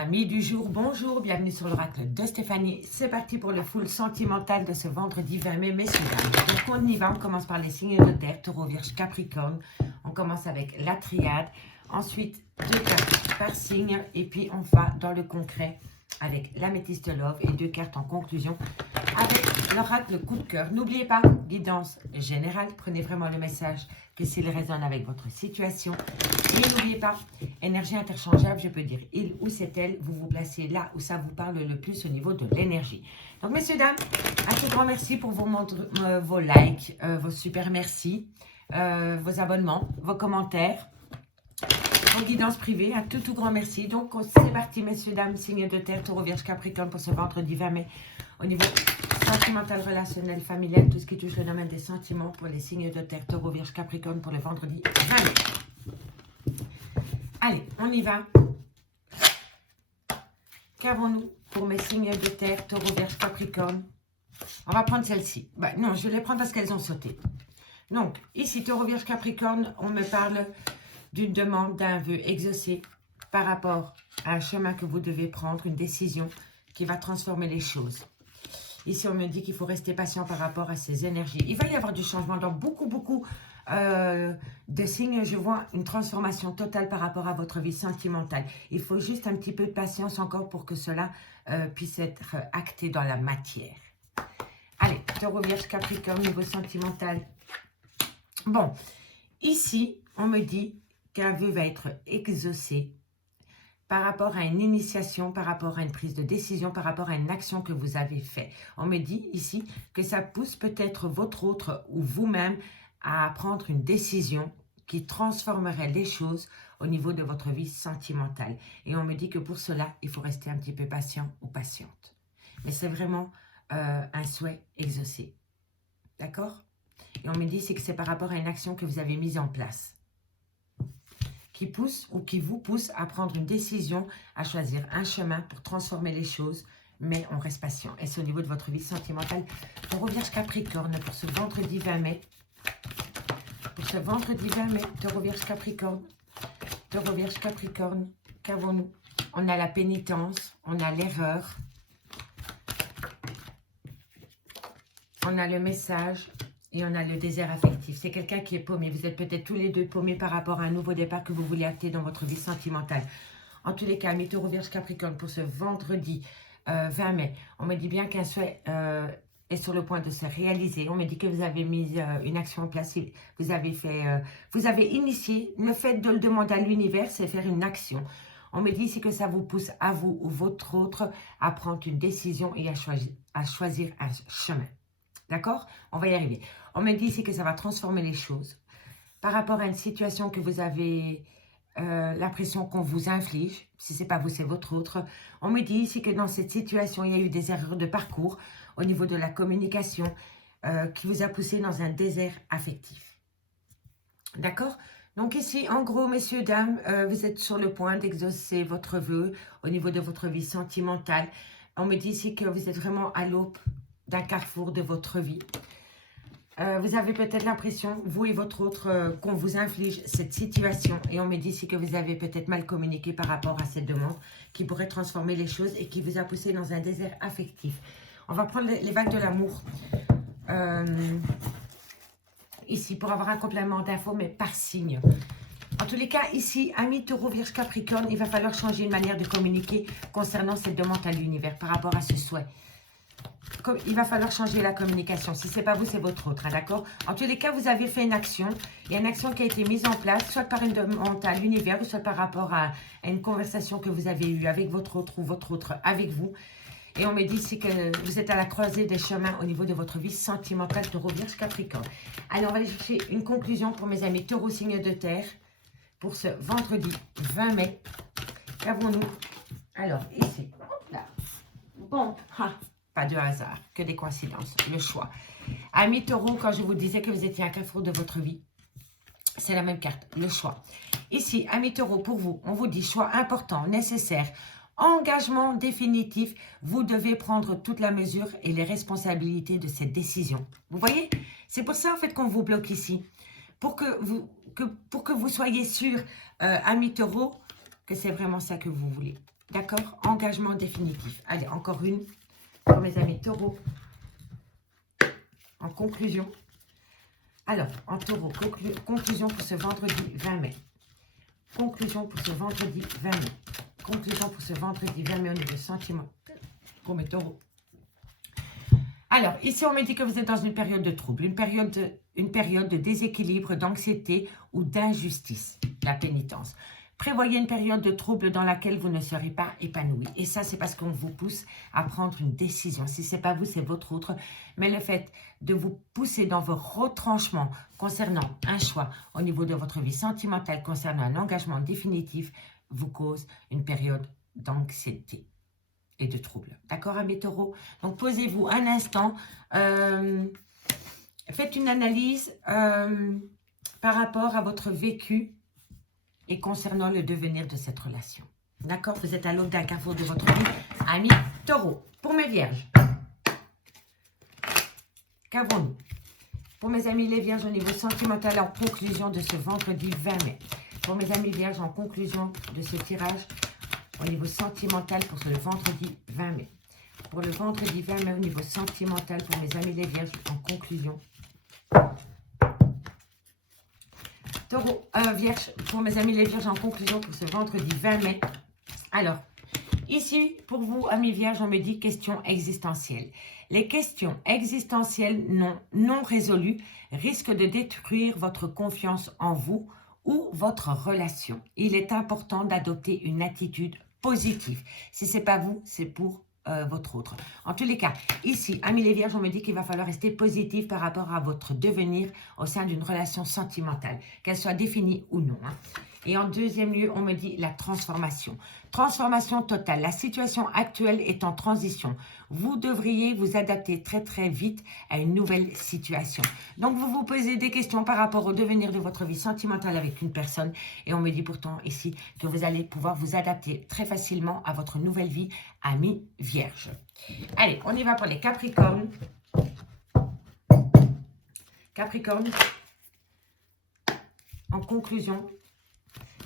Amis du jour, bonjour, bienvenue sur l'oracle de Stéphanie. C'est parti pour le full sentimental de ce vendredi 20 mai, messieurs dames. Donc on y va, on commence par les signes de terre, taureau, vierge, capricorne. On commence avec la triade, ensuite 2 cartes par signe et puis on va dans le concret avec l'améthyste love et 2 cartes en conclusion avec l'oracle coup de cœur. N'oubliez pas, guidance générale, prenez vraiment le message que s'il résonne avec votre situation. Et n'oubliez pas, énergie interchangeable, je peux dire il ou c'est elle, vous vous placez là où ça vous parle le plus au niveau de l'énergie. Donc messieurs, dames, un tout grand merci pour vos likes, vos super merci, vos abonnements, vos commentaires, vos guidances privées, un tout grand merci. Donc c'est parti messieurs, dames, signe de terre, taureau, vierge, capricorne pour ce vendredi 20 mai au niveau sentimental, relationnel, familial, tout ce qui touche le domaine des sentiments pour les signes de terre, taureau, vierge, capricorne pour le vendredi 20 mai. Allez, on y va. Qu'avons-nous pour mes signes de terre, taureau, vierge, capricorne? On va prendre celle-ci. Bah, non, je vais les prendre parce qu'elles ont sauté. Donc, ici, taureau, vierge, capricorne, on me parle d'une demande, d'un vœu exaucé par rapport à un chemin que vous devez prendre, une décision qui va transformer les choses. Ici, on me dit qu'il faut rester patient par rapport à ces énergies. Il va y avoir du changement dans beaucoup de signes. Je vois une transformation totale par rapport à votre vie sentimentale. Il faut juste un petit peu de patience encore pour que cela puisse être acté dans la matière. Allez, taureau, vierge, capricorne, niveau sentimental. Bon, ici, on me dit qu'un vœu va être exaucé par rapport à une initiation, par rapport à une prise de décision, par rapport à une action que vous avez faite. On me dit ici que ça pousse peut-être votre autre ou vous-même à prendre une décision qui transformerait les choses au niveau de votre vie sentimentale. Et on me dit que pour cela, il faut rester un petit peu patient ou patiente. Mais c'est vraiment un souhait exaucé. D'accord? Et on me dit que c'est par rapport à une action que vous avez mise en place, qui pousse ou qui vous pousse à prendre une décision, à choisir un chemin pour transformer les choses, mais on reste patient. Et c'est au niveau de votre vie sentimentale. Taureau, vierge, capricorne pour ce vendredi 20 mai. Pour ce vendredi 20 mai, taureau, vierge, capricorne. Taureau, vierge, capricorne, qu'avons-nous? On a la pénitence, on a l'erreur, on a le message. Et on a le désert affectif. C'est quelqu'un qui est paumé. Vous êtes peut-être tous les deux paumés par rapport à un nouveau départ que vous voulez acter dans votre vie sentimentale. En tous les cas, mes taureaux, vierge, capricorne, pour ce vendredi 20 mai, on me dit bien qu'un souhait est sur le point de se réaliser. On me dit que vous avez mis une action en place. Vous avez initié le fait de le demander à l'univers, c'est faire une action. On me dit ici que ça vous pousse à vous ou votre autre à prendre une décision et à choisir un chemin. D'accord? On va y arriver. On me dit ici que ça va transformer les choses. Par rapport à une situation que vous avez l'impression qu'on vous inflige, si ce n'est pas vous, c'est votre autre. On me dit ici que dans cette situation, il y a eu des erreurs de parcours au niveau de la communication qui vous a poussé dans un désert affectif. D'accord? Donc ici, en gros, messieurs, dames, vous êtes sur le point d'exaucer votre vœu au niveau de votre vie sentimentale. On me dit ici que vous êtes vraiment à l'aube d'un carrefour de votre vie. Vous avez peut-être l'impression, vous et votre autre, qu'on vous inflige cette situation. Et on me dit ici que vous avez peut-être mal communiqué par rapport à cette demande qui pourrait transformer les choses et qui vous a poussé dans un désert affectif. On va prendre les vagues de l'amour ici pour avoir un complément d'infos, mais par signe. En tous les cas, ici, amis taureau, vierge, capricorne, il va falloir changer une manière de communiquer concernant cette demande à l'univers par rapport à ce souhait. Il va falloir changer la communication. Si ce n'est pas vous, c'est votre autre, hein, d'accord? En tous les cas, vous avez fait une action. Il y a une action qui a été mise en place, soit par une demande à l'univers, ou soit par rapport à une conversation que vous avez eue avec votre autre ou votre autre avec vous. Et on me dit ici que vous êtes à la croisée des chemins au niveau de votre vie sentimentale, taureau, vierge, capricorne. Allez, on va aller chercher une conclusion pour mes amis taureau, signe de terre, pour ce vendredi 20 mai. Qu'avons-nous? Alors, ici, hop là. Bon, pas de hasard, que des coïncidences, le choix. Amis taureau, quand je vous disais que vous étiez à un carrefour de votre vie, c'est la même carte, le choix. Ici, amis taureau, pour vous, on vous dit choix important, nécessaire, engagement définitif. Vous devez prendre toute la mesure et les responsabilités de cette décision. Vous voyez? C'est pour ça, en fait, qu'on vous bloque ici. Pour que vous soyez sûr, amis taureau, que c'est vraiment ça que vous voulez. D'accord? Engagement définitif. Allez, encore une pour mes amis taureaux. En conclusion. Alors, en taureau, conclusion pour ce vendredi 20 mai. Conclusion pour ce vendredi 20 mai. Conclusion pour ce vendredi 20 mai au niveau sentiment pour mes taureaux. Alors, ici, on me dit que vous êtes dans une période de trouble, une période de déséquilibre, d'anxiété ou d'injustice, la pénitence. Prévoyez une période de trouble dans laquelle vous ne serez pas épanoui. Et ça, c'est parce qu'on vous pousse à prendre une décision. Si ce n'est pas vous, c'est votre autre. Mais le fait de vous pousser dans vos retranchements concernant un choix au niveau de votre vie sentimentale, concernant un engagement définitif, vous cause une période d'anxiété et de trouble. D'accord, amis taureaux? Donc, posez-vous un instant. Faites une analyse par rapport à votre vécu et concernant le devenir de cette relation. D'accord? Vous êtes à l'aube d'un carrefour de votre vie, amis taureaux. Pour mes vierges, qu'avons-nous? Pour mes amis les vierges au niveau sentimental, en conclusion de ce vendredi 20 mai. Pour mes amis vierges, en conclusion de ce tirage, au niveau sentimental pour ce vendredi 20 mai. Pour le vendredi 20 mai au niveau sentimental pour mes amis les vierges en conclusion. Taureau, vierge, pour mes amis les vierges en conclusion pour ce vendredi 20 mai. Alors, ici, pour vous, amis vierges, on me dit questions existentielles. Les questions existentielles non résolues risquent de détruire votre confiance en vous ou votre relation. Il est important d'adopter une attitude positive. Si ce n'est pas vous, c'est pour votre autre. En tous les cas, ici, amis les vierges, on me dit qu'il va falloir rester positif par rapport à votre devenir au sein d'une relation sentimentale, qu'elle soit définie ou non. Hein. Et en deuxième lieu, on me dit la transformation. Transformation totale. La situation actuelle est en transition. Vous devriez vous adapter très très vite à une nouvelle situation. Donc vous vous posez des questions par rapport au devenir de votre vie sentimentale avec une personne. Et on me dit pourtant ici que vous allez pouvoir vous adapter très facilement à votre nouvelle vie, amis vierges. Allez, on y va pour les Capricornes. Capricorne, en conclusion.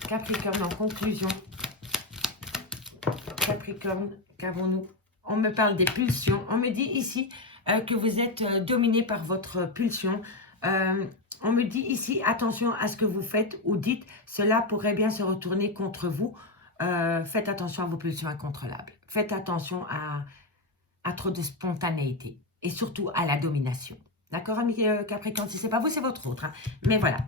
Capricorne, en conclusion. Capricorne, qu'avons-nous? On me parle des pulsions. On me dit ici que vous êtes dominé par votre pulsion. On me dit ici, attention à ce que vous faites ou dites. Cela pourrait bien se retourner contre vous. Faites attention à vos pulsions incontrôlables. Faites attention à trop de spontanéité. Et surtout à la domination. D'accord, amis Capricorne? Si ce n'est pas vous, c'est votre autre. Hein. Mais voilà.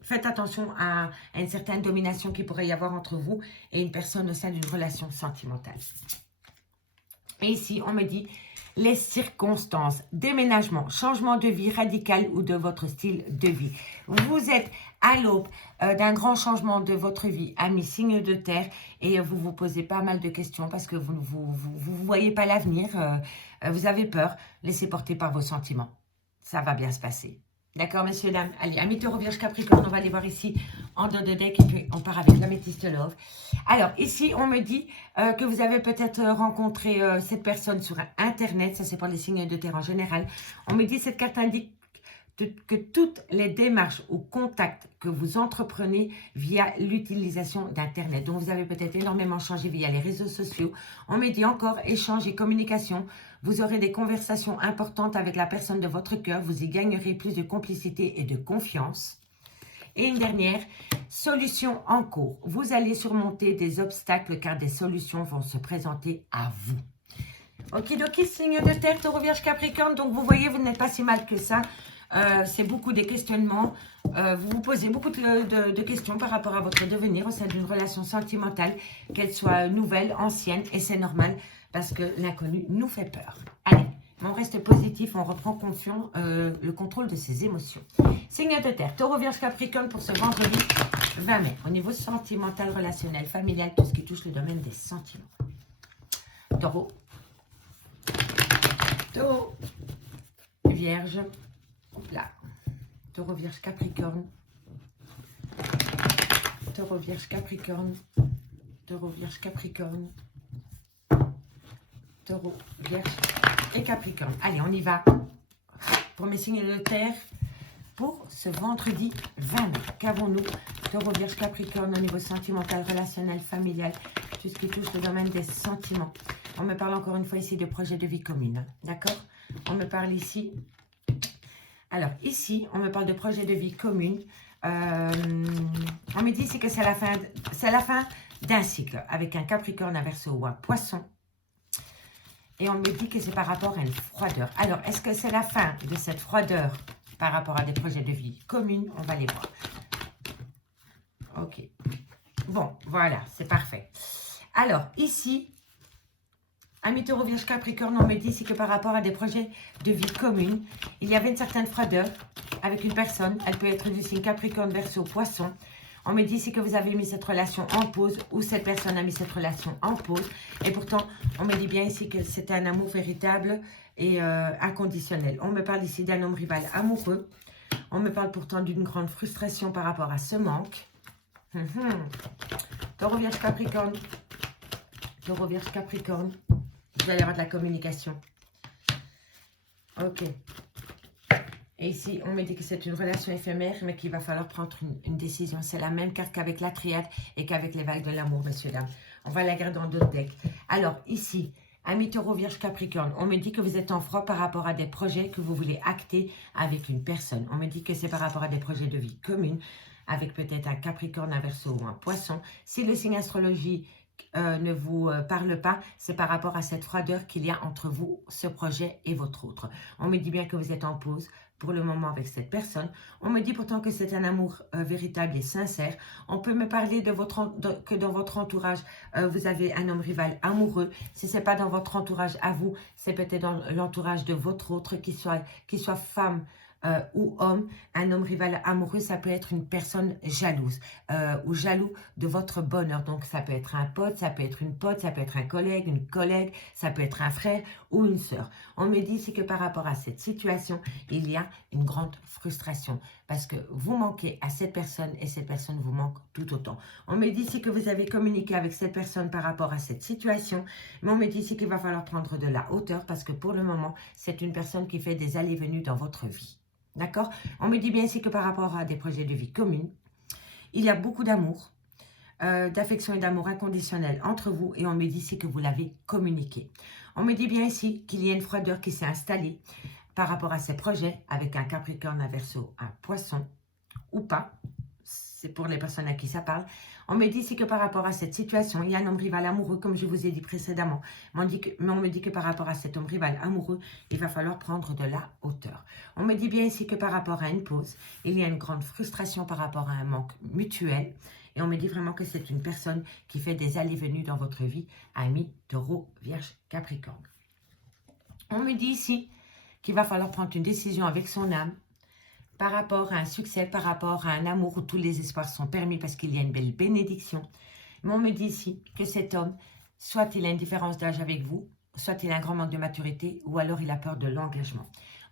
Faites attention à une certaine domination qu'il pourrait y avoir entre vous et une personne au sein d'une relation sentimentale. Et ici, on me dit les circonstances, déménagement, changement de vie radical ou de votre style de vie. Vous êtes à l'aube d'un grand changement de votre vie, amis signe de terre, et vous vous posez pas mal de questions parce que vous ne voyez pas l'avenir, vous avez peur, laissez porter par vos sentiments. Ça va bien se passer. D'accord, messieurs, dames? Allez, amis taureau, vierge, capricorne, on va aller voir ici en dos de deck et puis on part avec l'améthyste love. Alors, ici, on me dit que vous avez peut-être rencontré cette personne sur Internet. Ça, c'est pour les signes de terre en général. On me dit, cette carte indique que toutes les démarches ou contacts que vous entreprenez via l'utilisation d'Internet. Donc, vous avez peut-être énormément changé via les réseaux sociaux. On me dit encore échange et communication. Vous aurez des conversations importantes avec la personne de votre cœur. Vous y gagnerez plus de complicité et de confiance. Et une dernière, solution en cours. Vous allez surmonter des obstacles car des solutions vont se présenter à vous. Okidoki, signe de terre, taureau, vierge, capricorne. Donc, vous voyez, vous n'êtes pas si mal que ça. C'est beaucoup des questionnements. Vous vous posez beaucoup de questions par rapport à votre devenir au sein d'une relation sentimentale, qu'elle soit nouvelle, ancienne, et c'est normal parce que l'inconnu nous fait peur. Allez, on reste positif, on reprend le contrôle de ses émotions. Signe de terre, taureau, vierge, capricorne pour ce vendredi 20 mai. Au niveau sentimental, relationnel, familial, tout ce qui touche le domaine des sentiments. Taureau, vierge, là, taureau, vierge, capricorne, taureau, vierge, capricorne, taureau, vierge, capricorne, taureau, vierge et capricorne. Allez, on y va pour mes signes de terre pour ce vendredi 20 mai. Qu'avons-nous? Taureau, vierge, capricorne au niveau sentimental, relationnel, familial. tout ce qui touche le domaine des sentiments. On me parle encore une fois ici de projet de vie commune, d'accord? On me parle ici, alors ici, on me parle de projet de vie commune. On me dit c'est que c'est la fin d'un cycle avec un Capricorne, un Verseau ou un Poisson. Et on me dit que c'est par rapport à une froideur. Alors, est-ce que c'est la fin de cette froideur par rapport à des projets de vie communes? On va les voir. Ok. Bon, voilà, c'est parfait. Alors, ici, Amis Taureau, Vierge, Capricorne, on me dit ici que par rapport à des projets de vie communes, il y avait une certaine froideur avec une personne. Elle peut être du signe Capricorne, Verseau, Poisson. On me dit ici que vous avez mis cette relation en pause ou cette personne a mis cette relation en pause. Et pourtant, on me dit bien ici que c'est un amour véritable et inconditionnel. On me parle ici d'un homme rival amoureux. On me parle pourtant d'une grande frustration par rapport à ce manque. Taureau, Vierge, Capricorne. Taureau, Vierge, Capricorne. Vous allez avoir de la communication. Ok. Et ici, on me dit que c'est une relation éphémère, mais qu'il va falloir prendre une décision. C'est la même carte qu'avec la triade et qu'avec les vagues de l'amour, messieurs, dames. On va la garder dans d'autres decks. Alors, ici, Amis Taureau, Vierge, Capricorne, on me dit que vous êtes en froid par rapport à des projets que vous voulez acter avec une personne. On me dit que c'est par rapport à des projets de vie communes, avec peut-être un Capricorne, un Verseau ou un Poisson. Si le signe astrologie ne vous parle pas, c'est par rapport à cette froideur qu'il y a entre vous, ce projet et votre autre. On me dit bien que vous êtes en pause pour le moment avec cette personne. On me dit pourtant que c'est un amour véritable et sincère. On peut me parler que dans votre entourage, vous avez un homme rival amoureux. Si ce n'est pas dans votre entourage à vous, c'est peut-être dans l'entourage de votre autre, qu'il soit femme ou homme. Un homme rival amoureux, ça peut être une personne jalouse ou jaloux de votre bonheur. Donc ça peut être un pote, ça peut être une pote, ça peut être un collègue, une collègue, ça peut être un frère ou une sœur. On me dit c'est que par rapport à cette situation, il y a une grande frustration parce que vous manquez à cette personne et cette personne vous manque tout autant. On me dit c'est que vous avez communiqué avec cette personne par rapport à cette situation, mais on me dit c'est qu'il va falloir prendre de la hauteur parce que pour le moment, c'est une personne qui fait des allées-venues dans votre vie. D'accord? On me dit bien ici que par rapport à des projets de vie communes, il y a beaucoup d'amour, d'affection et d'amour inconditionnel entre vous et on me dit ici que vous l'avez communiqué. On me dit bien ici qu'il y a une froideur qui s'est installée par rapport à ces projets avec un Capricorne, un Verseau, un Poisson ou pas. C'est pour les personnes à qui ça parle. On me dit ici que par rapport à cette situation, il y a un homme rival amoureux, comme je vous ai dit précédemment. Mais on me dit que par rapport à cet homme rival amoureux, il va falloir prendre de la hauteur. On me dit bien ici que par rapport à une pause, il y a une grande frustration par rapport à un manque mutuel. Et on me dit vraiment que c'est une personne qui fait des allées-venues dans votre vie, Amis Taureau, Vierge, Capricorne. On me dit ici qu'il va falloir prendre une décision avec son âme, par rapport à un succès, par rapport à un amour où tous les espoirs sont permis parce qu'il y a une belle bénédiction. Mais on me dit ici que cet homme, soit il a une différence d'âge avec vous, soit il a un grand manque de maturité, ou alors il a peur de l'engagement.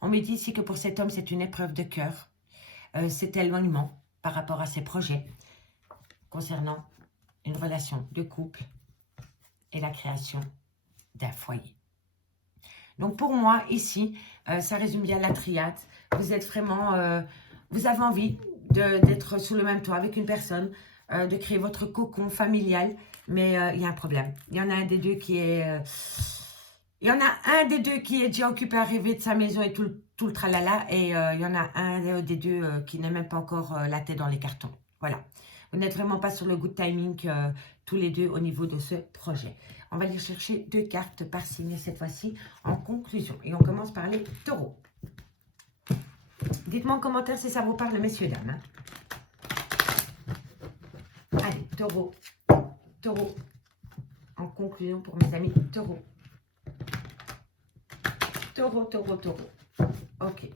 On me dit ici que pour cet homme, c'est une épreuve de cœur, cet éloignement par rapport à ses projets concernant une relation de couple et la création d'un foyer. Donc pour moi, ici, ça résume bien la triade. Vous êtes vraiment, vous avez envie d'être sous le même toit avec une personne, de créer votre cocon familial, mais il y a un problème. Il y en a un des deux qui est, déjà occupé à rêver de sa maison et tout le tralala, et il y en a un des deux qui n'est même pas encore la tête dans les cartons. Voilà. Vous n'êtes vraiment pas sur le good timing tous les deux au niveau de ce projet. On va aller chercher 2 cartes par signe cette fois-ci en conclusion. Et on commence par les taureaux. Dites-moi en commentaire si ça vous parle, messieurs, dames. Allez, taureau. Taureau. En conclusion pour mes amis taureaux. Taureau, taureau, taureau. Ok.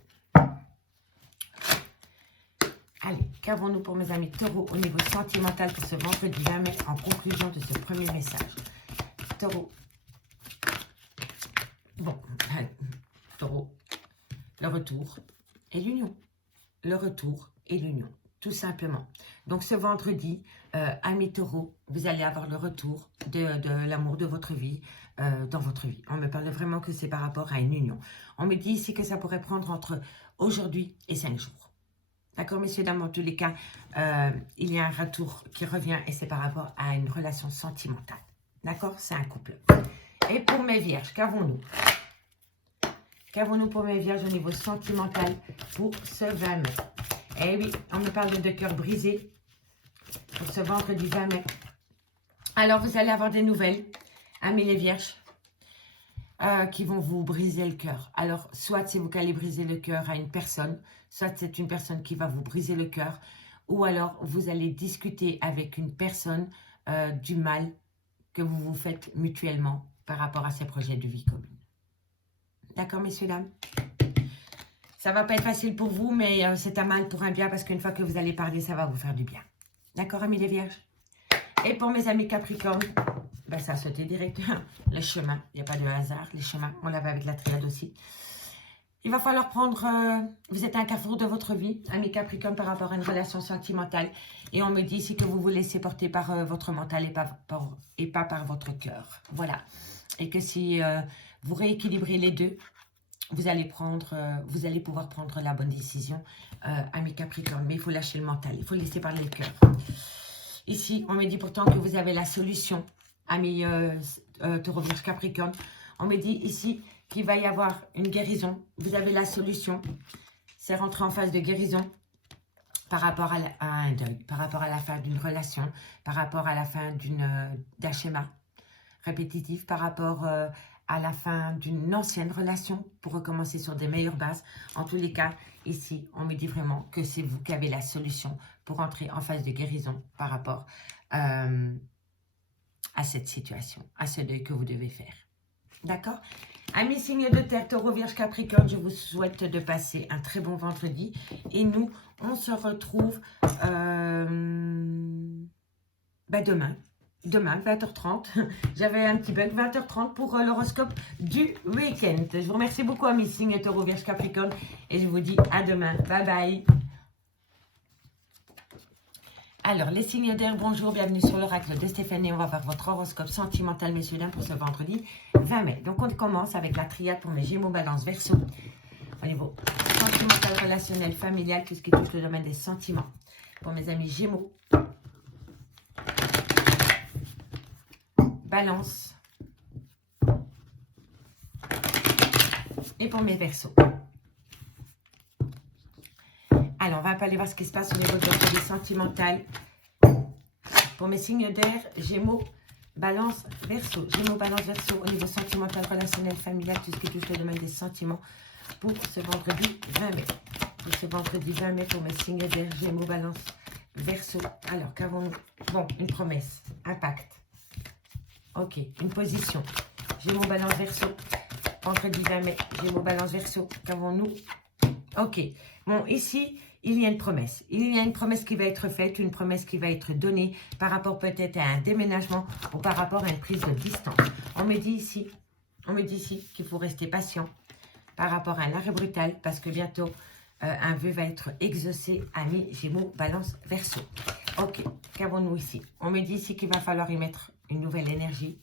Allez, qu'avons-nous pour mes amis taureaux au niveau sentimental pour ce vendredi 20 mai en conclusion de ce premier message? Taureau. Bon, allez, taureau. Le retour et l'union. Le retour et l'union, tout simplement. Donc ce vendredi, amis taureaux, vous allez avoir le retour de l'amour de votre vie dans votre vie. On me parle vraiment que c'est par rapport à une union. On me dit ici que ça pourrait prendre entre aujourd'hui et 5 jours. D'accord, messieurs, dames, en tous les cas, il y a un retour qui revient et c'est par rapport à une relation sentimentale. D'accord? C'est un couple. Et pour mes vierges, qu'avons-nous? Qu'avons-nous pour mes vierges au niveau sentimental pour ce 20 mai? Eh oui, on me parle de cœur brisé pour ce vendredi 20 mai. Alors, vous allez avoir des nouvelles, amis les vierges, qui vont vous briser le cœur. Alors, soit c'est vous qui allez briser le cœur à une personne, soit c'est une personne qui va vous briser le cœur, ou alors vous allez discuter avec une personne du mal que vous vous faites mutuellement par rapport à ces projets de vie commune. D'accord, messieurs, dames? Ça va pas être facile pour vous, mais c'est un mal pour un bien, parce qu'une fois que vous allez parler, ça va vous faire du bien. D'accord, amis les vierges? Et pour mes amis Capricorne, ben ça a sauté direct. Les chemins, il n'y a pas de hasard. Les chemins, on l'avait avec la triade aussi. Il va falloir prendre... vous êtes à un carrefour de votre vie, amis Capricorne, par rapport à une relation sentimentale. Et on me dit ici que vous vous laissez porter par votre mental et pas par votre cœur. Voilà. Et que si vous rééquilibrez les deux, vous allez pouvoir prendre la bonne décision, amis Capricorne. Mais il faut lâcher le mental, il faut laisser parler le cœur. Ici, on me dit pourtant que vous avez la solution, amis Taureau, Vierge, Capricorne. On me dit ici qu'il va y avoir une guérison. Vous avez la solution. C'est rentrer en phase de guérison par rapport à un deuil, par rapport à la fin d'une relation, par rapport à la fin d'un schéma répétitif, par rapport à la fin d'une ancienne relation pour recommencer sur des meilleures bases. En tous les cas, ici, on me dit vraiment que c'est vous qui avez la solution pour entrer en phase de guérison par rapport à cette situation, à ce deuil que vous devez faire. D'accord? Amis signes de terre, Taureau, Vierge, Capricorne, je vous souhaite de passer un très bon vendredi. Et nous, on se retrouve demain. Demain, 20h30. J'avais un petit bug, 20h30 pour l'horoscope du week-end. Je vous remercie beaucoup, amis signes Taureau, Vierge, Capricorne. Et je vous dis à demain. Bye bye. Alors, les signes d'air, bonjour, bienvenue sur l'oracle de Stéphanie. On va voir votre horoscope sentimental, messieurs, dames, pour ce vendredi 20 mai. Donc, on commence avec la triade pour mes Gémeaux, Balance, Verseau. Au niveau sentimental, relationnel, familial, tout ce qui touche le domaine des sentiments. Pour mes amis Gémeaux, Balance. Et pour mes Verseaux. Alors, on va aller voir ce qui se passe au niveau de votre vie sentimentale. Pour mes signes d'air, Gémeaux, Balance, Verseau. Gémeaux, Balance, Verseau, au niveau sentimental, relationnel, familial, tout ce qui touche le domaine des sentiments. Pour ce vendredi 20 mai. Pour ce vendredi 20 mai, pour mes signes d'air, Gémeaux, Balance, Verseau. Alors, qu'avons-nous? Bon, une promesse, un pacte. Ok, une position. Gémeaux, Balance, Verseau. Vendredi 20 mai, Gémeaux, Balance, Verseau. Qu'avons-nous? Ok. Bon, ici, il y a une promesse. Il y a une promesse qui va être faite, une promesse qui va être donnée par rapport peut-être à un déménagement ou par rapport à une prise de distance. On me dit ici qu'il faut rester patient par rapport à un arrêt brutal parce que bientôt, un vœu va être exaucé, amis Gémeaux, Balance, Verseau. Ok, qu'avons-nous ici? On me dit ici qu'il va falloir y mettre une nouvelle énergie.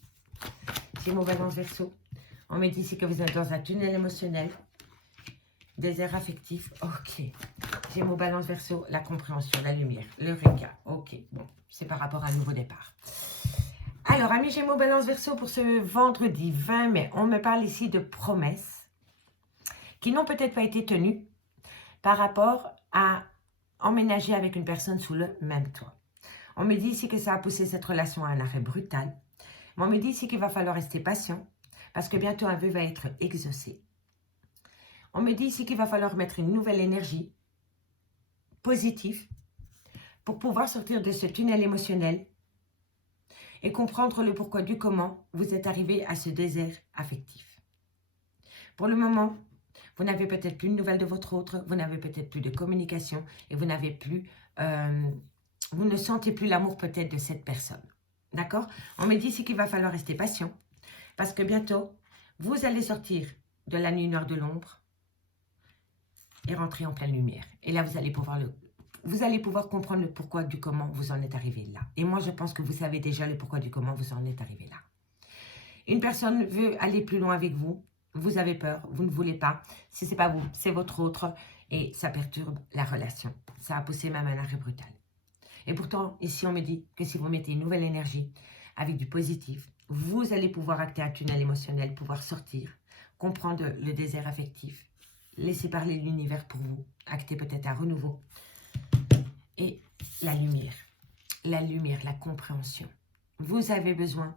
Gémeaux, Balance, Verseau. On me dit ici que vous êtes dans un tunnel émotionnel. Désert affectif, ok. Gémeaux, Balance, Verseau, la compréhension, la lumière, l'Eureka, ok. Bon, c'est par rapport à un nouveau départ. Alors, amis Gémeaux, Balance, Verseau, pour ce vendredi 20 mai, on me parle ici de promesses qui n'ont peut-être pas été tenues par rapport à emménager avec une personne sous le même toit. On me dit ici que ça a poussé cette relation à un arrêt brutal. Mais on me dit ici qu'il va falloir rester patient parce que bientôt un vœu va être exaucé. On me dit ici qu'il va falloir mettre une nouvelle énergie positive pour pouvoir sortir de ce tunnel émotionnel et comprendre le pourquoi du comment vous êtes arrivé à ce désert affectif. Pour le moment, vous n'avez peut-être plus de nouvelles de votre autre, vous n'avez peut-être plus de communication et vous n'avez plus, vous ne sentez plus l'amour peut-être de cette personne. D'accord? On me dit ici qu'il va falloir rester patient parce que bientôt, vous allez sortir de la nuit noire de l'ombre et rentrer en pleine lumière. Et là, vous allez pouvoir comprendre le pourquoi du comment vous en êtes arrivé là. Et moi, je pense que vous savez déjà le pourquoi du comment vous en êtes arrivé là. Une personne veut aller plus loin avec vous. Vous avez peur, vous ne voulez pas. Si ce n'est pas vous, c'est votre autre. Et ça perturbe la relation. Ça a poussé même un arrêt brutal. Et pourtant, ici, on me dit que si vous mettez une nouvelle énergie avec du positif, vous allez pouvoir acter un tunnel émotionnel, pouvoir sortir, comprendre le désert affectif, laisser parler l'univers pour vous, acter peut-être un renouveau. Et la lumière, la compréhension. Vous avez besoin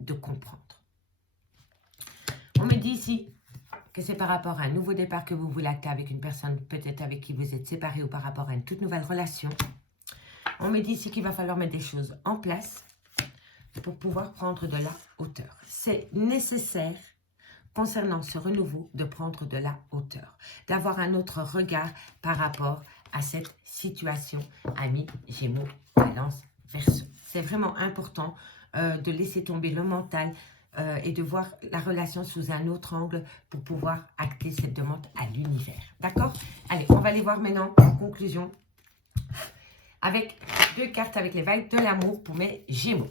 de comprendre. On me dit ici que c'est par rapport à un nouveau départ que vous voulez acter avec une personne, peut-être avec qui vous êtes séparé ou par rapport à une toute nouvelle relation. On me dit ici qu'il va falloir mettre des choses en place pour pouvoir prendre de la hauteur. C'est nécessaire concernant ce renouveau de prendre de la hauteur, d'avoir un autre regard par rapport à cette situation, amis, Gémeaux, Balance, Verseau. C'est vraiment important de laisser tomber le mental et de voir la relation sous un autre angle pour pouvoir acter cette demande à l'univers. D'accord? Allez, on va aller voir maintenant en conclusion avec 2 cartes avec les vibes de l'amour pour mes Gémeaux.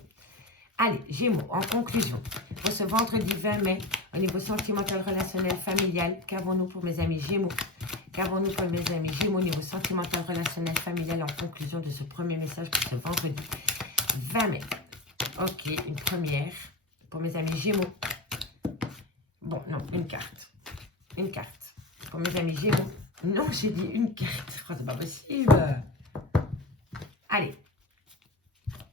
Allez, Gémeaux, en conclusion, pour ce vendredi 20 mai, au niveau sentimental, relationnel, familial, qu'avons-nous pour mes amis Gémeaux? Qu'avons-nous pour mes amis Gémeaux au niveau sentimental, relationnel, familial, en conclusion de ce premier message pour ce vendredi 20 mai? Ok, une première pour mes amis Gémeaux. Bon, non, une carte. Une carte. Pour mes amis Gémeaux. Non, j'ai dit une carte. Oh, c'est pas possible. Allez.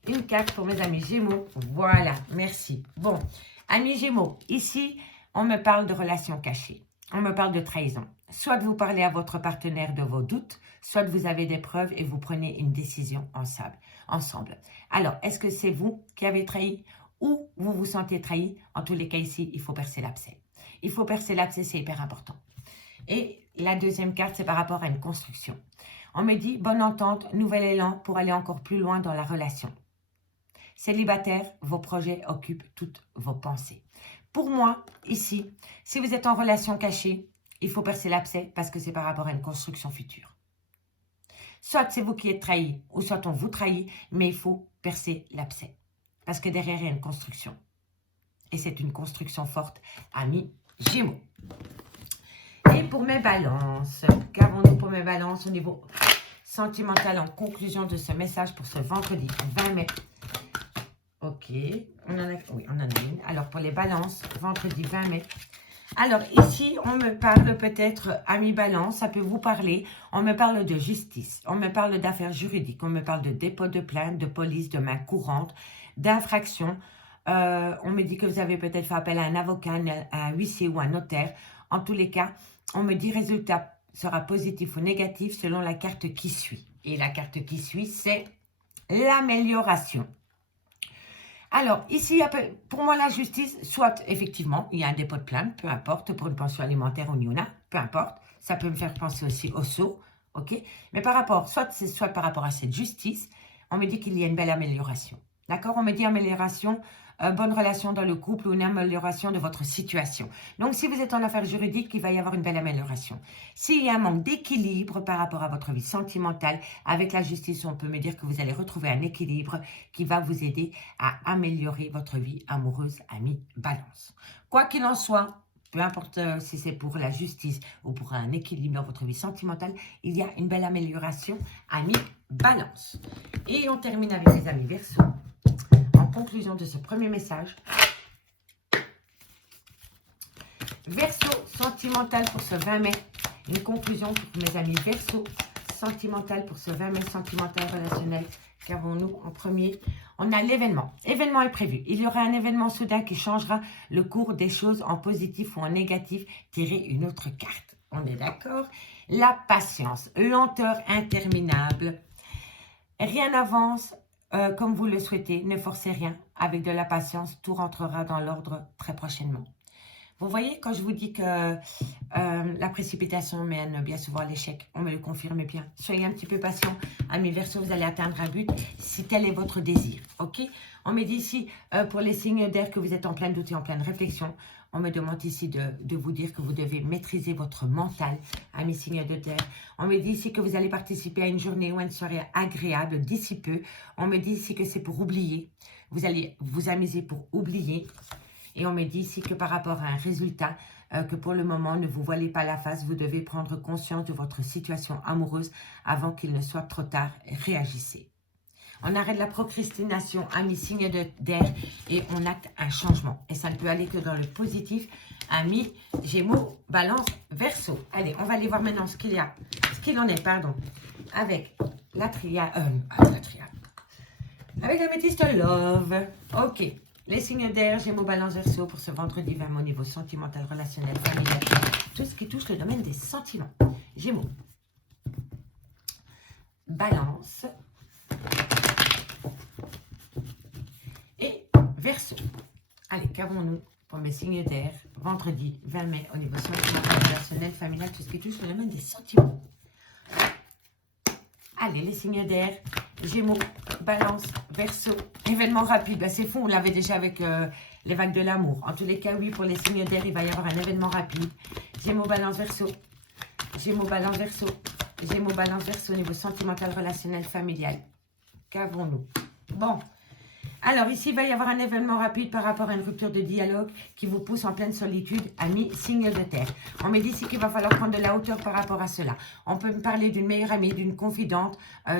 Une carte pour mes amis Gémeaux. Voilà, merci. Bon, amis Gémeaux, ici, on me parle de relations cachées. On me parle de trahison. Soit vous parlez à votre partenaire de vos doutes, soit vous avez des preuves et vous prenez une décision ensemble. Alors, est-ce que c'est vous qui avez trahi ou vous vous sentez trahi? En tous les cas, ici, il faut percer l'abcès. Il faut percer l'abcès, c'est hyper important. Et la deuxième carte, c'est par rapport à une construction. On me dit, bonne entente, nouvel élan pour aller encore plus loin dans la relation. Célibataire, vos projets occupent toutes vos pensées. Pour moi, ici, si vous êtes en relation cachée, il faut percer l'abcès parce que c'est par rapport à une construction future. Soit c'est vous qui êtes trahi, ou soit on vous trahit, mais il faut percer l'abcès. Parce que derrière, il y a une construction. Et c'est une construction forte, amis Gémeaux. Et pour mes balances, qu'avons-nous pour mes balances au niveau sentimental en conclusion de ce message pour ce vendredi 20 mai? Ok, on en a une. Alors, pour les balances, vendredi 20 mai. Alors, ici, on me parle peut-être, amis balance, ça peut vous parler. On me parle de justice, on me parle d'affaires juridiques, on me parle de dépôt de plainte, de police, de main courante, d'infraction. On me dit que vous avez peut-être fait appel à un avocat, un huissier ou un notaire. En tous les cas, on me dit résultat sera positif ou négatif selon la carte qui suit. Et la carte qui suit, c'est l'amélioration. Alors, ici, pour moi, la justice, soit effectivement, il y a un dépôt de plainte, peu importe, pour une pension alimentaire ou Niona, peu importe. Ça peut me faire penser aussi au saut, ok? Mais par rapport, soit par rapport à cette justice, on me dit qu'il y a une belle amélioration. D'accord? On me dit amélioration, bonne relation dans le couple ou une amélioration de votre situation. Donc, si vous êtes en affaires juridiques, il va y avoir une belle amélioration. S'il y a un manque d'équilibre par rapport à votre vie sentimentale, avec la justice, on peut me dire que vous allez retrouver un équilibre qui va vous aider à améliorer votre vie amoureuse, amis, balance. Quoi qu'il en soit, peu importe si c'est pour la justice ou pour un équilibre dans votre vie sentimentale, il y a une belle amélioration, amis, balance. Et on termine avec les amis Verseau. En conclusion de ce premier message, Verseau sentimental pour ce 20 mai. Une conclusion pour mes amis Verseau sentimental pour ce 20 mai, sentimental relationnel. Qu'avons-nous en premier? On a l'événement. Événement est prévu. Il y aura un événement soudain qui changera le cours des choses en positif ou en négatif. Tirez une autre carte. On est d'accord? La patience, lenteur interminable. Rien n'avance comme vous le souhaitez. Ne forcez rien. Avec de la patience, tout rentrera dans l'ordre très prochainement. Vous voyez, quand je vous dis que la précipitation mène bien souvent à l'échec, on me le confirme bien. Soyez un petit peu patient. Amis Verseau, vous allez atteindre un but si tel est votre désir. Ok? On me dit ici, pour les signes d'air, que vous êtes en plein doute et en pleine réflexion. On me demande ici de vous dire que vous devez maîtriser votre mental, amis signes de terre. On me dit ici que vous allez participer à une journée ou à une soirée agréable d'ici peu. On me dit ici que c'est pour oublier. Vous allez vous amuser pour oublier. Et on me dit ici que par rapport à un résultat, que pour le moment, ne vous voilez pas la face. Vous devez prendre conscience de votre situation amoureuse avant qu'il ne soit trop tard. Réagissez. On arrête la procrastination, amis, signe d'air, et on acte un changement. Et ça ne peut aller que dans le positif, amis, Gémeaux, Balance, Verseau. Allez, on va aller voir maintenant ce qu'il en est, pardon, avec la triade, avec la métiste Love. Ok, les signes d'air, Gémeaux, Balance, Verseau pour ce vendredi 20 au niveau sentimental, relationnel, familial, tout ce qui touche le domaine des sentiments. Gémeaux, Balance et Verseau. Allez, qu'avons-nous pour mes signes d'air, vendredi 20 mai au niveau sentimental, relationnel, familial, tout ce qui touche le domaine des sentiments. Allez, les signes d'air, Gémeaux, Balance, Verseau, événement rapide. Ben, c'est fou, on l'avait déjà avec les vagues de l'amour. En tous les cas, oui, pour les signes d'air, il va y avoir un événement rapide. Gémeaux, Balance, Verseau. Gémeaux, Balance, Verseau. Gémeaux, Balance, Verseau au niveau sentimental, relationnel, familial. Qu'avons-nous? Bon. Alors, ici, il va y avoir un événement rapide par rapport à une rupture de dialogue qui vous pousse en pleine solitude, amis, signe de terre. On me dit ici qu'il va falloir prendre de la hauteur par rapport à cela. On peut me parler d'une meilleure amie, d'une confidente,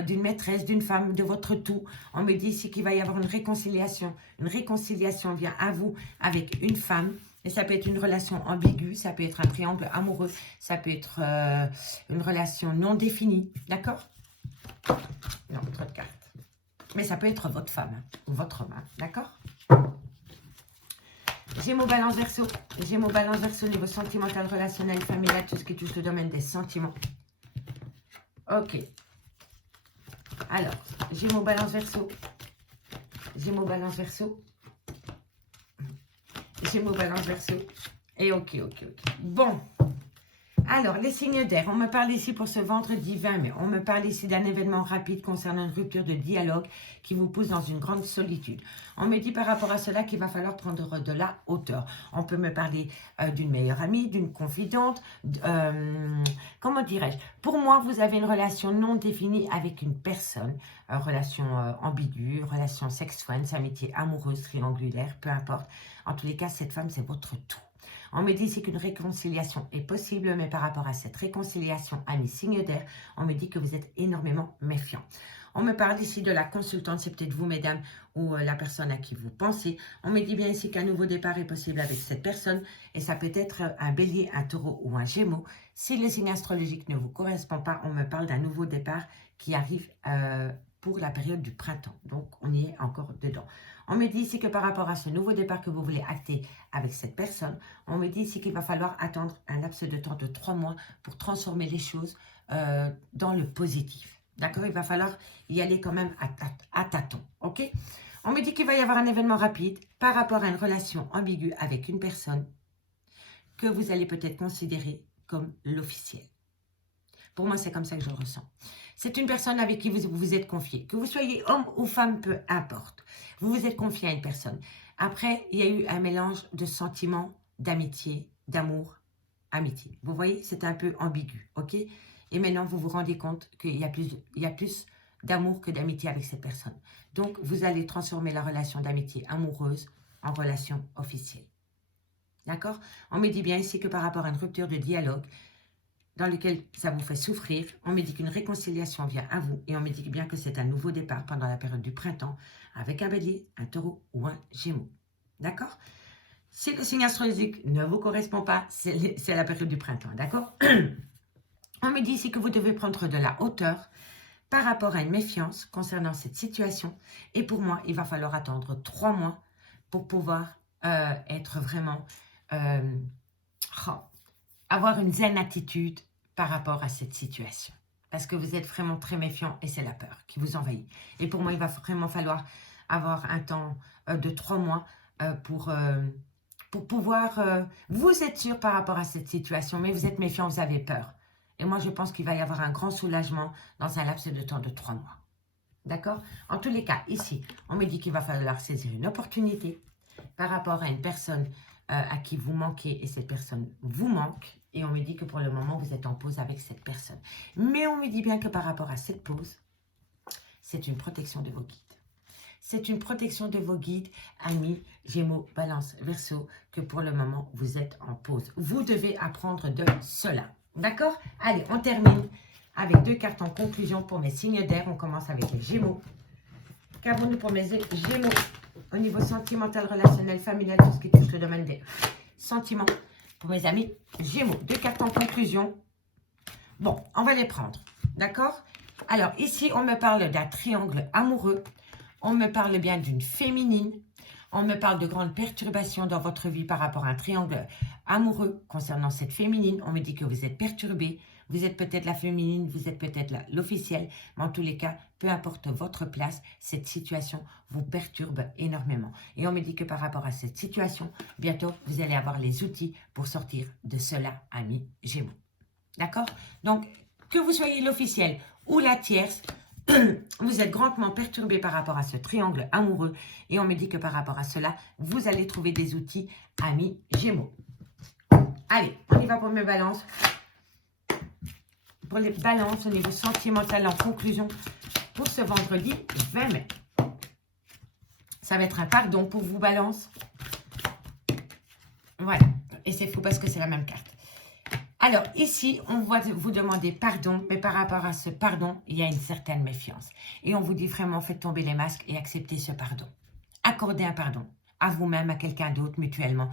d'une maîtresse, d'une femme, de votre tout. On me dit ici qu'il va y avoir une réconciliation. Une réconciliation vient à vous avec une femme. Et ça peut être une relation ambiguë, ça peut être un triangle amoureux, ça peut être une relation non définie. D'accord? Non, trop de cartes. Mais ça peut être votre femme, hein, ou votre homme, hein, d'accord? Gémeaux, Balance, Verseau. Gémeaux, Balance, Verseau, niveau sentimental, relationnel, familial, tout ce qui touche le domaine des sentiments. Ok. Alors, Gémeaux, Balance, Verseau. Gémeaux, Balance, Verseau. Gémeaux, Balance, Verseau. Et ok. Bon. Alors, les signes d'air, on me parle ici pour ce vendredi 20 mai. On me parle ici d'un événement rapide concernant une rupture de dialogue qui vous pousse dans une grande solitude. On me dit par rapport à cela qu'il va falloir prendre de la hauteur. On peut me parler d'une meilleure amie, d'une confidente, comment dirais-je? Pour moi, vous avez une relation non définie avec une personne, relation ambiguë, relation sex-friends, amitié amoureuse, triangulaire, peu importe. En tous les cas, cette femme, c'est votre tout. On me dit ici qu'une réconciliation est possible, mais par rapport à cette réconciliation, amis signe d'air, on me dit que vous êtes énormément méfiant. On me parle ici de la consultante, c'est peut-être vous, mesdames, ou la personne à qui vous pensez. On me dit bien ici qu'un nouveau départ est possible avec cette personne, et ça peut être un bélier, un taureau ou un gémeaux. Si le signe astrologique ne vous correspond pas, on me parle d'un nouveau départ qui arrive pour la période du printemps. Donc, on y est encore dedans. On me dit ici que par rapport à ce nouveau départ que vous voulez acter avec cette personne, on me dit ici qu'il va falloir attendre un laps de temps de 3 mois pour transformer les choses dans le positif. D'accord? Il va falloir y aller quand même à tâtons. Ok? On me dit qu'il va y avoir un événement rapide par rapport à une relation ambiguë avec une personne que vous allez peut-être considérer comme l'officiel. Pour moi, c'est comme ça que je le ressens. C'est une personne avec qui vous vous êtes confié. Que vous soyez homme ou femme, peu importe. Vous vous êtes confié à une personne. Après, il y a eu un mélange de sentiments, d'amitié, d'amour, amitié. Vous voyez, c'est un peu ambigu, ok? Et maintenant, vous vous rendez compte qu'il y a plus d'amour que d'amitié avec cette personne. Donc, vous allez transformer la relation d'amitié amoureuse en relation officielle. D'accord? On me dit bien ici que par rapport à une rupture de dialogue, dans lequel ça vous fait souffrir, on me dit qu'une réconciliation vient à vous et on me dit bien que c'est un nouveau départ pendant la période du printemps avec un bélier, un taureau ou un gémeaux. D'accord? Si le signe astrologique ne vous correspond pas, c'est la période du printemps. D'accord? On me dit ici que vous devez prendre de la hauteur par rapport à une méfiance concernant cette situation. Et pour moi, il va falloir attendre 3 mois pour pouvoir être vraiment... avoir une zen attitude par rapport à cette situation. Parce que vous êtes vraiment très méfiant et c'est la peur qui vous envahit. Et pour moi, il va vraiment falloir avoir un temps de 3 mois pour pouvoir... vous êtes sûr par rapport à cette situation, mais vous êtes méfiant, vous avez peur. Et moi, je pense qu'il va y avoir un grand soulagement dans un laps de temps de 3 mois. D'accord? En tous les cas, ici, on me dit qu'il va falloir saisir une opportunité par rapport à une personne à qui vous manquez et cette personne vous manque. Et on me dit que pour le moment, vous êtes en pause avec cette personne. Mais on me dit bien que par rapport à cette pause, c'est une protection de vos guides. C'est une protection de vos guides, amis, Gémeaux, Balance, Verseau, que pour le moment, vous êtes en pause. Vous devez apprendre de cela. D'accord? Allez, on termine avec 2 cartes en conclusion pour mes signes d'air. On commence avec les Gémeaux. Qu'avons-nous pour mes Gémeaux au niveau sentimental, relationnel, familial, tout ce qui touche le domaine des sentiments pour mes amis Gémeaux? 2 cartes en conclusion. Bon, on va les prendre, d'accord? Alors, ici, on me parle d'un triangle amoureux. On me parle bien d'une féminine. On me parle de grandes perturbations dans votre vie par rapport à un triangle amoureux concernant cette féminine. On me dit que vous êtes perturbé. Vous êtes peut-être la féminine, vous êtes peut-être l'officielle. Mais en tous les cas, peu importe votre place, cette situation vous perturbe énormément. Et on me dit que par rapport à cette situation, bientôt, vous allez avoir les outils pour sortir de cela, amis Gémeaux. D'accord? Donc, que vous soyez l'officielle ou la tierce, vous êtes grandement perturbé par rapport à ce triangle amoureux. Et on me dit que par rapport à cela, vous allez trouver des outils, amis Gémeaux. Allez, on y va pour mes balances. Pour les balances au niveau sentimental en conclusion pour ce vendredi 20 mai. Ça va être un pardon pour vous, balance. Voilà. Et c'est fou parce que c'est la même carte. Alors, ici, on va vous demander pardon, mais par rapport à ce pardon, il y a une certaine méfiance. Et on vous dit vraiment, faites tomber les masques et acceptez ce pardon. Accordez un pardon à vous-même, à quelqu'un d'autre, mutuellement.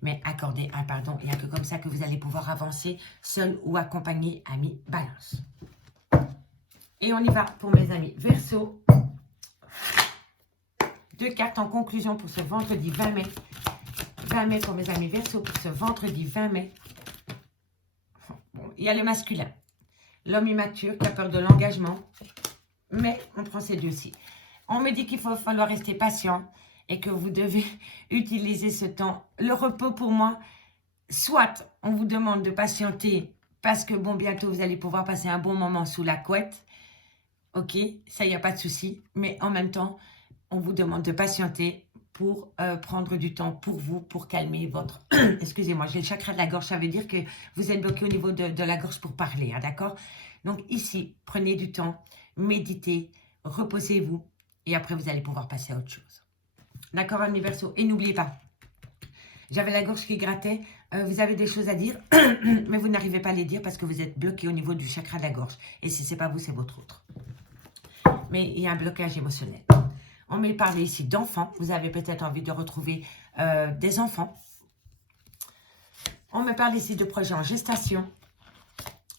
Mais accordez un pardon. Il n'y a que comme ça que vous allez pouvoir avancer, seul ou accompagné, amis Balance. Et on y va pour mes amis Verseau. 2 cartes en conclusion pour ce vendredi 20 mai. 20 mai pour mes amis Verseau, pour ce vendredi 20 mai. Il y a le masculin, l'homme immature qui a peur de l'engagement, mais on prend ces deux-ci. On me dit qu'il va falloir rester patient et que vous devez utiliser ce temps. Le repos pour moi, soit on vous demande de patienter parce que bon, bientôt vous allez pouvoir passer un bon moment sous la couette. Ok, ça, il n'y a pas de souci. Mais en même temps, on vous demande de patienter pour prendre du temps pour vous, pour calmer votre... Excusez-moi, j'ai le chakra de la gorge, ça veut dire que vous êtes bloqué au niveau de la gorge pour parler, hein, d'accord? Donc ici, prenez du temps, méditez, reposez-vous, et après vous allez pouvoir passer à autre chose. D'accord, amis Verseau? Et n'oubliez pas, j'avais la gorge qui grattait, vous avez des choses à dire, mais vous n'arrivez pas à les dire parce que vous êtes bloqué au niveau du chakra de la gorge. Et si ce n'est pas vous, c'est votre autre. Mais il y a un blocage émotionnel. On me parle ici d'enfants. Vous avez peut-être envie de retrouver des enfants. On me parle ici de projets en gestation.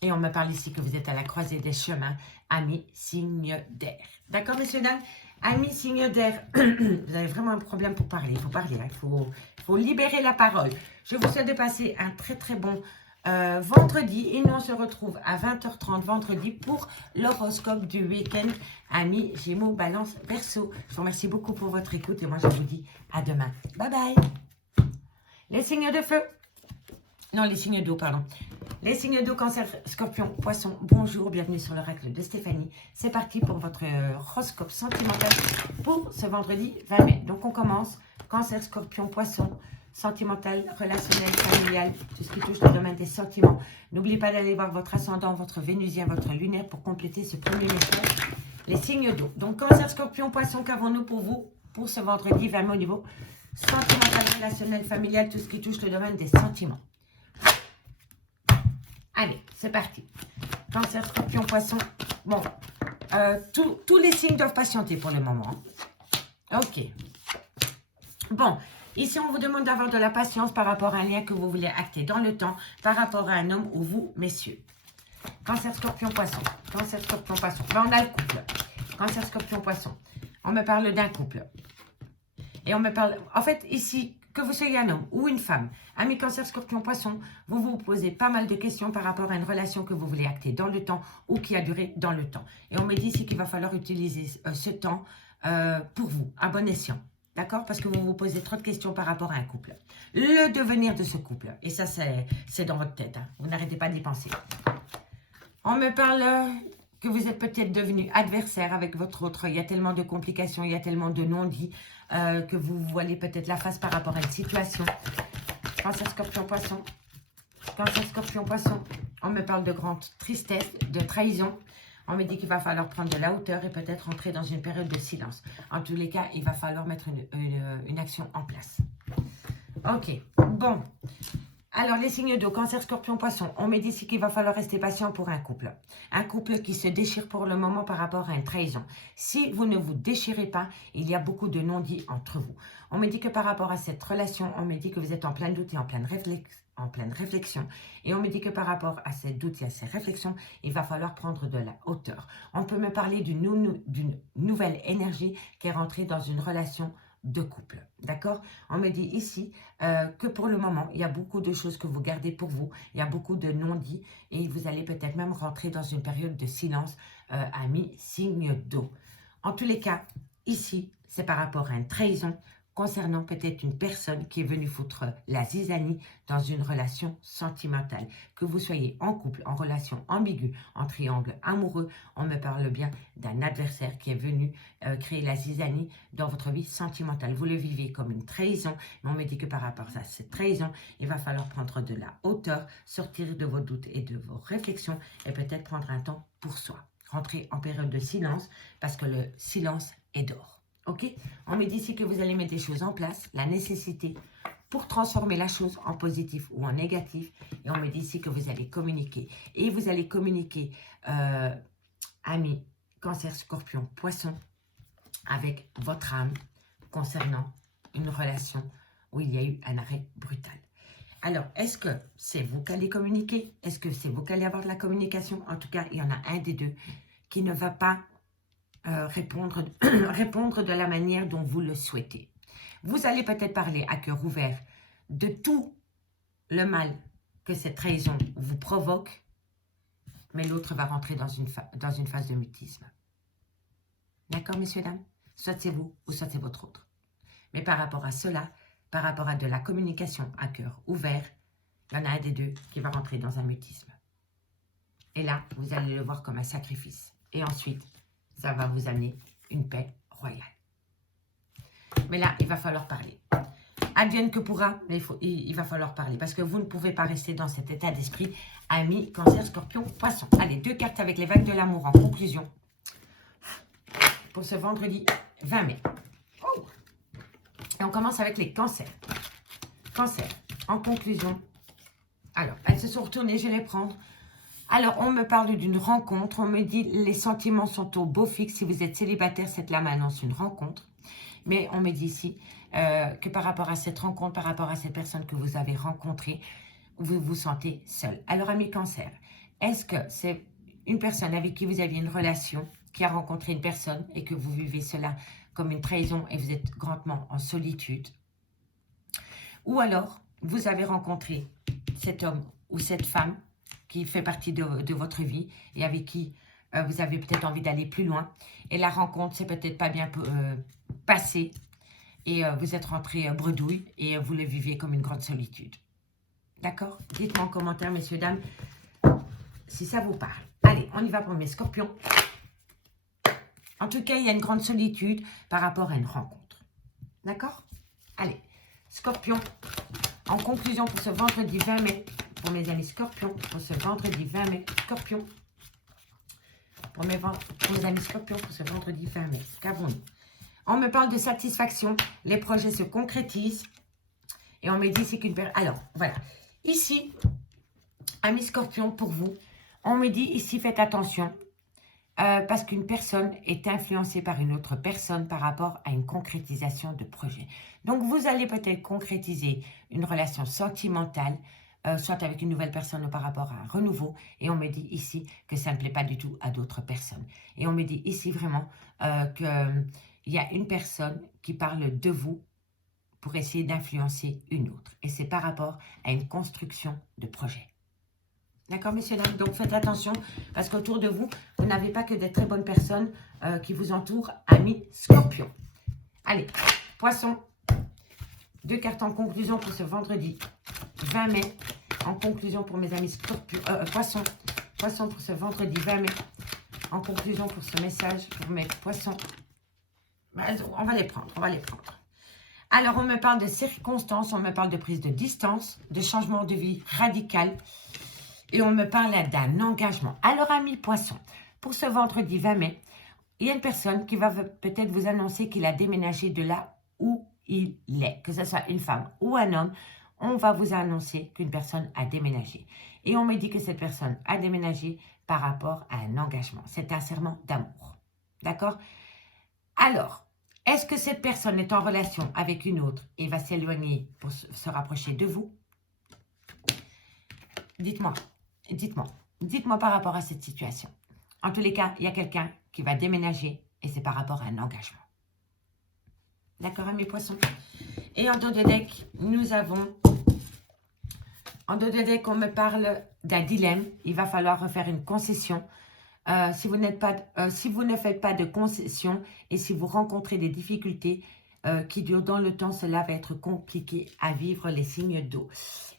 Et on me parle ici que vous êtes à la croisée des chemins. Amis, signe d'air. D'accord, messieurs, dames? Amis, signe d'air. Vous avez vraiment un problème pour parler. Il faut parler. Hein. Il faut libérer la parole. Je vous souhaite de passer un très, très bon vendredi. Et nous, on se retrouve à 20h30 vendredi pour l'horoscope du week-end. Amis, Gémeaux, Balance, Verseau. Je vous remercie beaucoup pour votre écoute. Et moi, je vous dis à demain. Bye bye. Les signes de feu. Non, les signes d'eau, pardon. Les signes d'eau, Cancer, Scorpion, Poisson. Bonjour, bienvenue sur l'oracle de Stéphanie. C'est parti pour votre horoscope sentimental pour ce vendredi 20 mai. Donc, on commence. Cancer, Scorpion, Poisson. Sentimental, relationnel, familial, tout ce qui touche le domaine des sentiments. N'oubliez pas d'aller voir votre ascendant, votre vénusien, votre lunaire pour compléter ce premier message. Les signes d'eau. Donc, Cancer, Scorpion, Poisson, qu'avons-nous pour vous pour ce vendredi 20 mai au niveau sentimental, relationnel, familial, tout ce qui touche le domaine des sentiments. Allez, c'est parti. Cancer, Scorpion, Poisson. Bon, tous les signes doivent patienter pour le moment. Ok. Bon, ici, on vous demande d'avoir de la patience par rapport à un lien que vous voulez acter dans le temps, par rapport à un homme ou vous, messieurs. Cancer, Scorpion, Poisson. Cancer, Scorpion, Poisson. Ben, on a le couple. Cancer, Scorpion, Poisson. On me parle d'un couple. Et on me parle... En fait, ici, que vous soyez un homme ou une femme, amis Cancer, Scorpion, Poisson, vous vous posez pas mal de questions par rapport à une relation que vous voulez acter dans le temps ou qui a duré dans le temps. Et on me dit ici qu'il va falloir utiliser ce temps pour vous, à bon escient. D'accord? Parce que vous vous posez trop de questions par rapport à un couple. Le devenir de ce couple. Et ça, c'est dans votre tête. Hein. Vous n'arrêtez pas d'y penser. On me parle que vous êtes peut-être devenu adversaire avec votre autre. Il y a tellement de complications, il y a tellement de non-dits que vous voilez peut-être la face par rapport à une situation. Cancer, Scorpion, Poisson. Cancer, Scorpion, Poisson. On me parle de grande tristesse, de trahison. On me dit qu'il va falloir prendre de la hauteur et peut-être entrer dans une période de silence. En tous les cas, il va falloir mettre une action en place. Ok, bon. Alors, les signes d'eau, cancer, scorpion, poisson. On me dit ici qu'il va falloir rester patient pour un couple. Un couple qui se déchire pour le moment par rapport à une trahison. Si vous ne vous déchirez pas, il y a beaucoup de non-dits entre vous. On me dit que par rapport à cette relation, on me dit que vous êtes en plein doute et en pleine réflexion. Et on me dit que par rapport à ces doutes et à ces réflexions, il va falloir prendre de la hauteur. On peut me parler d'une nouvelle énergie qui est rentrée dans une relation de couple, d'accord? On me dit ici que pour le moment, il y a beaucoup de choses que vous gardez pour vous, il y a beaucoup de non-dits et vous allez peut-être même rentrer dans une période de silence, amis, signe d'eau. En tous les cas, ici, c'est par rapport à une trahison concernant peut-être une personne qui est venue foutre la zizanie dans une relation sentimentale. Que vous soyez en couple, en relation ambiguë, en triangle amoureux, on me parle bien d'un adversaire qui est venu créer la zizanie dans votre vie sentimentale. Vous le vivez comme une trahison, mais on me dit que par rapport à cette trahison, il va falloir prendre de la hauteur, sortir de vos doutes et de vos réflexions et peut-être prendre un temps pour soi. Rentrer en période de silence parce que le silence est d'or. Ok, on me dit ici que vous allez mettre des choses en place, la nécessité pour transformer la chose en positif ou en négatif. Et on me dit ici que vous allez communiquer. Et vous allez communiquer, amis, cancer, scorpion, poisson, avec votre âme concernant une relation où il y a eu un arrêt brutal. Alors, est-ce que c'est vous qui allez communiquer? Est-ce que c'est vous qui allez avoir de la communication? En tout cas, il y en a un des deux qui ne va pas répondre de la manière dont vous le souhaitez. Vous allez peut-être parler à cœur ouvert de tout le mal que cette trahison vous provoque, mais l'autre va rentrer dans une phase de mutisme. D'accord, messieurs, dames? Soit c'est vous ou soit c'est votre autre. Mais par rapport à cela, par rapport à de la communication à cœur ouvert, il y en a un des deux qui va rentrer dans un mutisme. Et là, vous allez le voir comme un sacrifice. Et ensuite, ça va vous amener une paix royale. Mais là, il va falloir parler. Advienne que pourra, mais il va falloir parler. Parce que vous ne pouvez pas rester dans cet état d'esprit. Amis, cancer, scorpion, poisson. Allez, 2 cartes avec les vagues de l'amour en conclusion. Pour ce vendredi 20 mai. Oh. Et on commence avec les cancers. Cancer, en conclusion. Alors, elles se sont retournées, je vais les prendre. Alors, on me parle d'une rencontre. On me dit les sentiments sont au beau fixe. Si vous êtes célibataire, cette lame annonce une rencontre. Mais on me dit ici que par rapport à cette rencontre, par rapport à cette personne que vous avez rencontrée, vous vous sentez seul. Alors, amis cancer, est-ce que c'est une personne avec qui vous aviez une relation, qui a rencontré une personne et que vous vivez cela comme une trahison et vous êtes grandement en solitude? Ou alors, vous avez rencontré cet homme ou cette femme qui fait partie de votre vie et avec qui vous avez peut-être envie d'aller plus loin. Et la rencontre, c'est peut-être pas bien passé et vous êtes rentré bredouille et vous le vivez comme une grande solitude. D'accord? Dites-moi en commentaire, messieurs, dames, si ça vous parle. Allez, on y va pour mes scorpions. En tout cas, il y a une grande solitude par rapport à une rencontre. D'accord? Allez, scorpion, en conclusion pour ce vendredi 20 mai, pour mes amis scorpions, pour ce vendredi 20 mai, scorpion, pour mes amis scorpions, pour ce vendredi 20 mai, qu'avons-nous? On me parle de satisfaction, les projets se concrétisent, et on me dit c'est qu'une personne... Alors, voilà, ici, amis scorpions, pour vous, on me dit ici, faites attention, parce qu'une personne est influencée par une autre personne par rapport à une concrétisation de projet. Donc, vous allez peut-être concrétiser une relation sentimentale, soit avec une nouvelle personne ou par rapport à un renouveau. Et on me dit ici que ça ne plaît pas du tout à d'autres personnes. Et on me dit ici vraiment qu'il y a une personne qui parle de vous pour essayer d'influencer une autre. Et c'est par rapport à une construction de projet. D'accord, messieurs, dames? Donc, faites attention parce qu'autour de vous, vous n'avez pas que des très bonnes personnes qui vous entourent, amis scorpions. Allez, poisson. 2 cartes en conclusion pour ce vendredi 20 mai. En conclusion pour mes amis scorpions, poissons. Poissons pour ce vendredi 20 mai. En conclusion pour ce message pour mes poissons. On va les prendre, on va les prendre. Alors, on me parle de circonstances, on me parle de prise de distance, de changement de vie radical. Et on me parle d'un engagement. Alors, amis poissons, pour ce vendredi 20 mai, il y a une personne qui va peut-être vous annoncer qu'il a déménagé de là où il est. Que ce soit une femme ou un homme, on va vous annoncer qu'une personne a déménagé. Et on me dit que cette personne a déménagé par rapport à un engagement. C'est un serment d'amour. D'accord? Alors, est-ce que cette personne est en relation avec une autre et va s'éloigner pour se rapprocher de vous? Dites-moi, dites-moi, dites-moi par rapport à cette situation. En tous les cas, il y a quelqu'un qui va déménager et c'est par rapport à un engagement. D'accord, mes poissons? Et en dos de deck, nous avons... En dos de deck, on me parle d'un dilemme. Il va falloir refaire une concession. Si vous ne faites pas de concession et si vous rencontrez des difficultés qui durent dans le temps, cela va être compliqué à vivre les signes d'eau.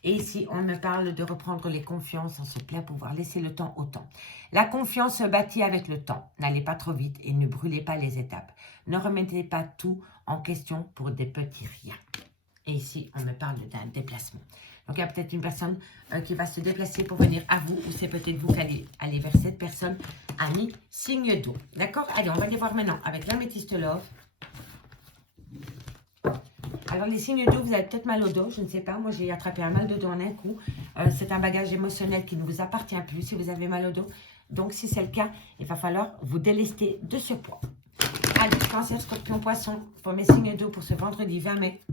Et ici, on me parle de reprendre les confiances en ce plein pouvoir. Laissez le temps au temps. La confiance se bâtit avec le temps. N'allez pas trop vite et ne brûlez pas les étapes. Ne remettez pas tout en question pour des petits riens. Et ici, on me parle d'un déplacement. Donc, il y a peut-être une personne qui va se déplacer pour venir à vous, ou c'est peut-être vous qui allez aller vers cette personne, ami, signe d'eau. D'accord? Allez, on va aller voir maintenant avec l'améthyste love. Alors, les signes d'eau, vous avez peut-être mal au dos, je ne sais pas. Moi, j'ai attrapé un mal de dos en un coup. C'est un bagage émotionnel qui ne vous appartient plus si vous avez mal au dos. Donc, si c'est le cas, il va falloir vous délester de ce poids. Allez, Cancer, Scorpion, Poisson, pour mes signes d'eau pour ce vendredi 20 mai.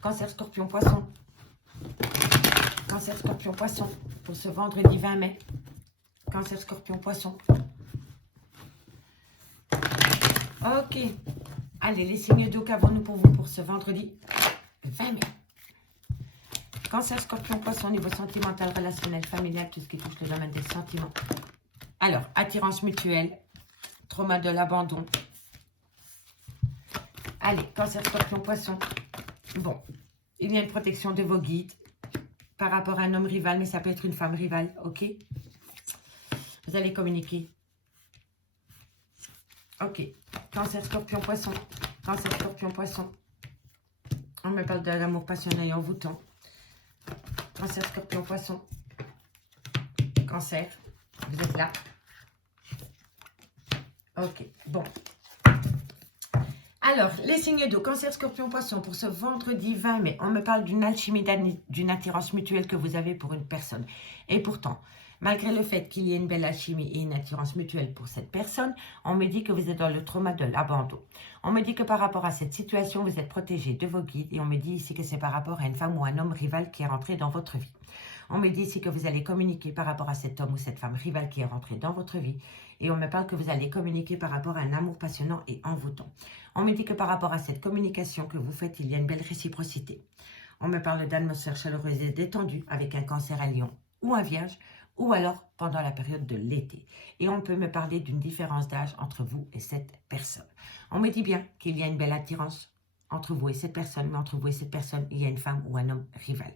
Cancer, Scorpion, Poisson. Cancer, Scorpion, Poisson pour ce vendredi 20 mai. Cancer, Scorpion, Poisson. Ok. Allez, les signes d'eau qu'avons-nous pour vous pour ce vendredi 20 mai. Cancer, Scorpion, Poisson, niveau sentimental, relationnel, familial, tout ce qui touche le domaine des sentiments. Alors, attirance mutuelle, trauma de l'abandon. Allez, Cancer, Scorpion, Poisson. Bon, il y a une protection de vos guides par rapport à un homme rival, mais ça peut être une femme rivale, ok? Vous allez communiquer. Ok, Cancer, Scorpion, Poisson. Cancer, Scorpion, Poisson. On me parle de l'amour passionné et envoûtant. Cancer, Scorpion, Poisson. Cancer, vous êtes là. Ok, bon. Alors, les signes d'eau, Cancer, Scorpion, Poisson, pour ce vendredi 20 mai, on me parle d'une alchimie, d'une attirance mutuelle que vous avez pour une personne. Et pourtant, malgré le fait qu'il y ait une belle alchimie et une attirance mutuelle pour cette personne, on me dit que vous êtes dans le trauma de l'abandon. On me dit que par rapport à cette situation, vous êtes protégé de vos guides et on me dit ici que c'est par rapport à une femme ou un homme rival qui est rentré dans votre vie. On me dit ici que vous allez communiquer par rapport à cet homme ou cette femme rivale qui est rentré dans votre vie. Et on me parle que vous allez communiquer par rapport à un amour passionnant et envoûtant. On me dit que par rapport à cette communication que vous faites, il y a une belle réciprocité. On me parle d'atmosphère chaleureuse et détendue avec un Cancer à Lion ou un Vierge, ou alors pendant la période de l'été. Et on peut me parler d'une différence d'âge entre vous et cette personne. On me dit bien qu'il y a une belle attirance entre vous et cette personne, mais entre vous et cette personne, il y a une femme ou un homme rival.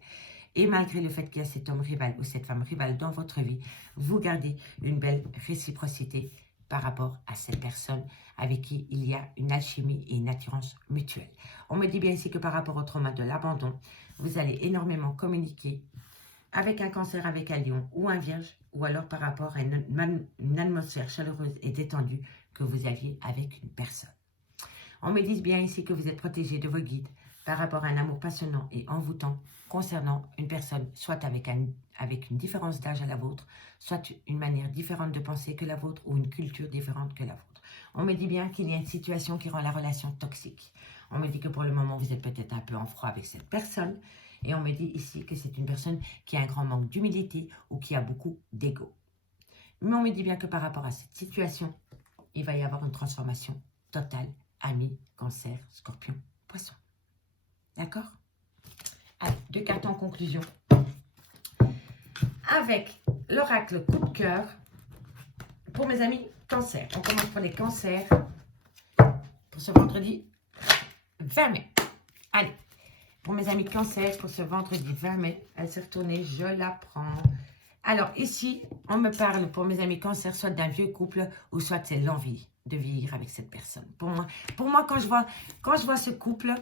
Et malgré le fait qu'il y a cet homme rival ou cette femme rivale dans votre vie, vous gardez une belle réciprocité par rapport à cette personne avec qui il y a une alchimie et une attirance mutuelle. On me dit bien ici que par rapport au trauma de l'abandon, vous allez énormément communiquer avec un Cancer, avec un Lion ou un Vierge, ou alors par rapport à une atmosphère chaleureuse et détendue que vous aviez avec une personne. On me dit bien ici que vous êtes protégé de vos guides par rapport à un amour passionnant et envoûtant concernant une personne, soit avec une différence d'âge à la vôtre, soit une manière différente de penser que la vôtre ou une culture différente que la vôtre. On me dit bien qu'il y a une situation qui rend la relation toxique. On me dit que pour le moment, vous êtes peut-être un peu en froid avec cette personne. Et on me dit ici que c'est une personne qui a un grand manque d'humilité ou qui a beaucoup d'ego. Mais on me dit bien que par rapport à cette situation, il va y avoir une transformation totale. Ami, Cancer, Scorpion, Poisson. D'accord? Allez, 2 cartes en conclusion. Avec l'oracle coup de cœur pour mes amis Cancer. On commence pour les Cancers pour ce vendredi 20 mai. Allez, pour mes amis Cancer, pour ce vendredi 20 mai, elle s'est retournée, je la prends. Alors ici, on me parle pour mes amis Cancer, soit d'un vieux couple ou soit c'est l'envie de vivre avec cette personne. Pour moi quand je vois ce couple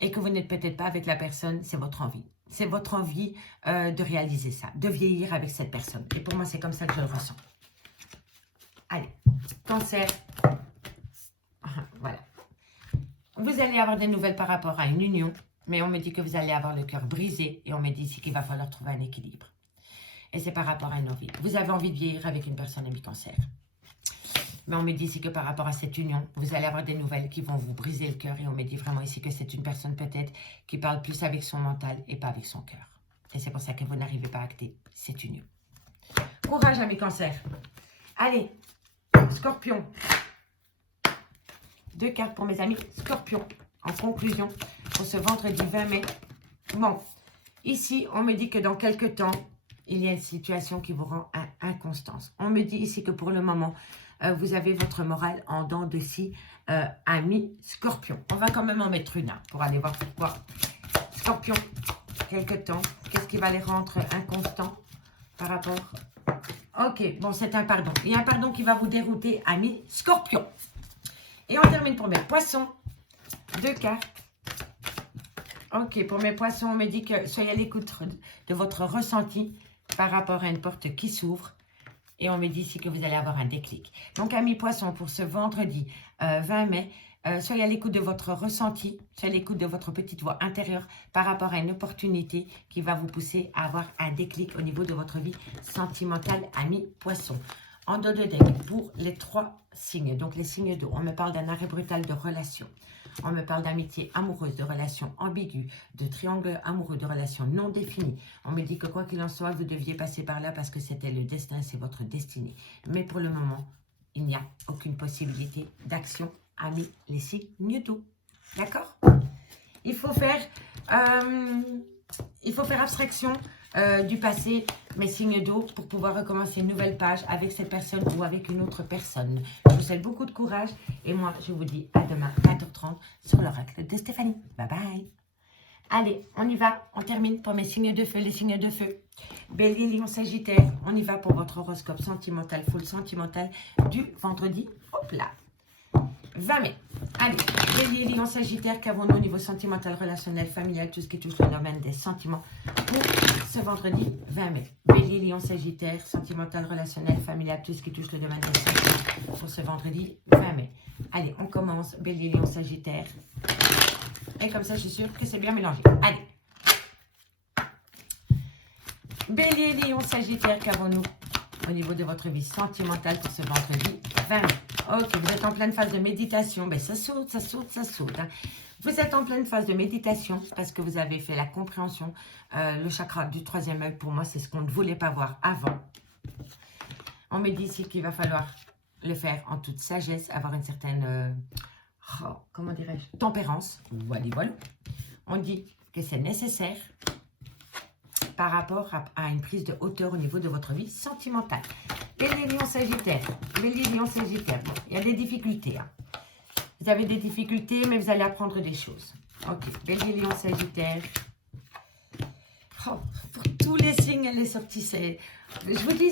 et que vous n'êtes peut-être pas avec la personne, c'est votre envie. C'est votre envie de réaliser ça, de vieillir avec cette personne. Et pour moi, c'est comme ça que je le ressens. Allez, Cancer. Voilà. Vous allez avoir des nouvelles par rapport à une union. Mais on me dit que vous allez avoir le cœur brisé et on me dit ici qu'il va falloir trouver un équilibre. Et c'est par rapport à une envie. Vous avez envie de vieillir avec une personne mi-cancer. Mais on me dit ici que par rapport à cette union, vous allez avoir des nouvelles qui vont vous briser le cœur. Et on me dit vraiment ici que c'est une personne peut-être qui parle plus avec son mental et pas avec son cœur. Et c'est pour ça que vous n'arrivez pas à acter cette union. Courage, amis cancer. Allez, Scorpion. 2 cartes pour mes amis Scorpion. En conclusion, pour ce vendredi 20 mai. Bon, ici, on me dit que dans quelques temps, il y a une situation qui vous rend inconstance. On me dit ici que pour le moment, vous avez votre morale en dents de scie, ami Scorpion. On va quand même en mettre une pour aller voir pourquoi. Scorpion, quelque temps, qu'est-ce qui va les rendre inconstants par rapport... Ok, bon, c'est un pardon. Il y a un pardon qui va vous dérouter, ami Scorpion. Et on termine pour mes poissons. 2 cartes. Ok, pour mes poissons, on me dit que soyez à l'écoute de votre ressenti par rapport à une porte qui s'ouvre. Et on me dit ici que vous allez avoir un déclic. Donc, amis poissons, pour ce vendredi 20 mai, soyez à l'écoute de votre ressenti, soyez à l'écoute de votre petite voix intérieure par rapport à une opportunité qui va vous pousser à avoir un déclic au niveau de votre vie sentimentale, amis poissons. En dos de deck, pour les 3 signes, donc les signes d'eau, on me parle d'un arrêt brutal de relation. On me parle d'amitié amoureuse, de relations ambiguës, de triangle amoureux, de relations non définies. On me dit que quoi qu'il en soit, vous deviez passer par là parce que c'était le destin, c'est votre destinée. Mais pour le moment, il n'y a aucune possibilité d'action, amis les signes d'eau. D'accord? Il faut faire abstraction du passé, mes signes d'eau, pour pouvoir recommencer une nouvelle page avec cette personne ou avec une autre personne. Je vous souhaite beaucoup de courage et moi, je vous dis à demain, 20h30, sur l'oracle de Stéphanie. Bye bye. Allez, on y va. On termine pour mes signes de feu, les signes de feu. Bélier, Lion, Sagittaire. On y va pour votre horoscope sentimental, full sentimental du vendredi. Hop là. 20 mai. Allez, Bélier, Lion, Sagittaire, qu'avons-nous au niveau sentimental, relationnel, familial, tout ce qui touche le domaine des sentiments pour ce vendredi 20 mai. Bélier, Lion, Sagittaire, sentimental, relationnel, familial, tout ce qui touche le domaine des sentiments pour ce vendredi 20 mai. Allez, on commence. Bélier, Lion, Sagittaire. Et comme ça, je suis sûre que c'est bien mélangé. Allez. Bélier, Lion, Sagittaire, qu'avons-nous au niveau de votre vie sentimentale pour ce vendredi 20 mai. Ok, vous êtes en pleine phase de méditation. Ben, ça saute, ça saute, ça saute. Hein. Vous êtes en pleine phase de méditation parce que vous avez fait la compréhension. Le chakra du 3e œil, pour moi, c'est ce qu'on ne voulait pas voir avant. On me dit ici qu'il va falloir le faire en toute sagesse, avoir une certaine, comment dirais-je, tempérance. Voilà, voilà. On dit que c'est nécessaire par rapport à une prise de hauteur au niveau de votre vie sentimentale. Bélier, Lion, Sagittaire. Bélier, Lion, Sagittaire. Bon, il y a des difficultés. Hein. Vous avez des difficultés, mais vous allez apprendre des choses. Ok. Bélier, Lion, Sagittaire. Oh, pour tous les signes, elle est sortie. Je vous dis,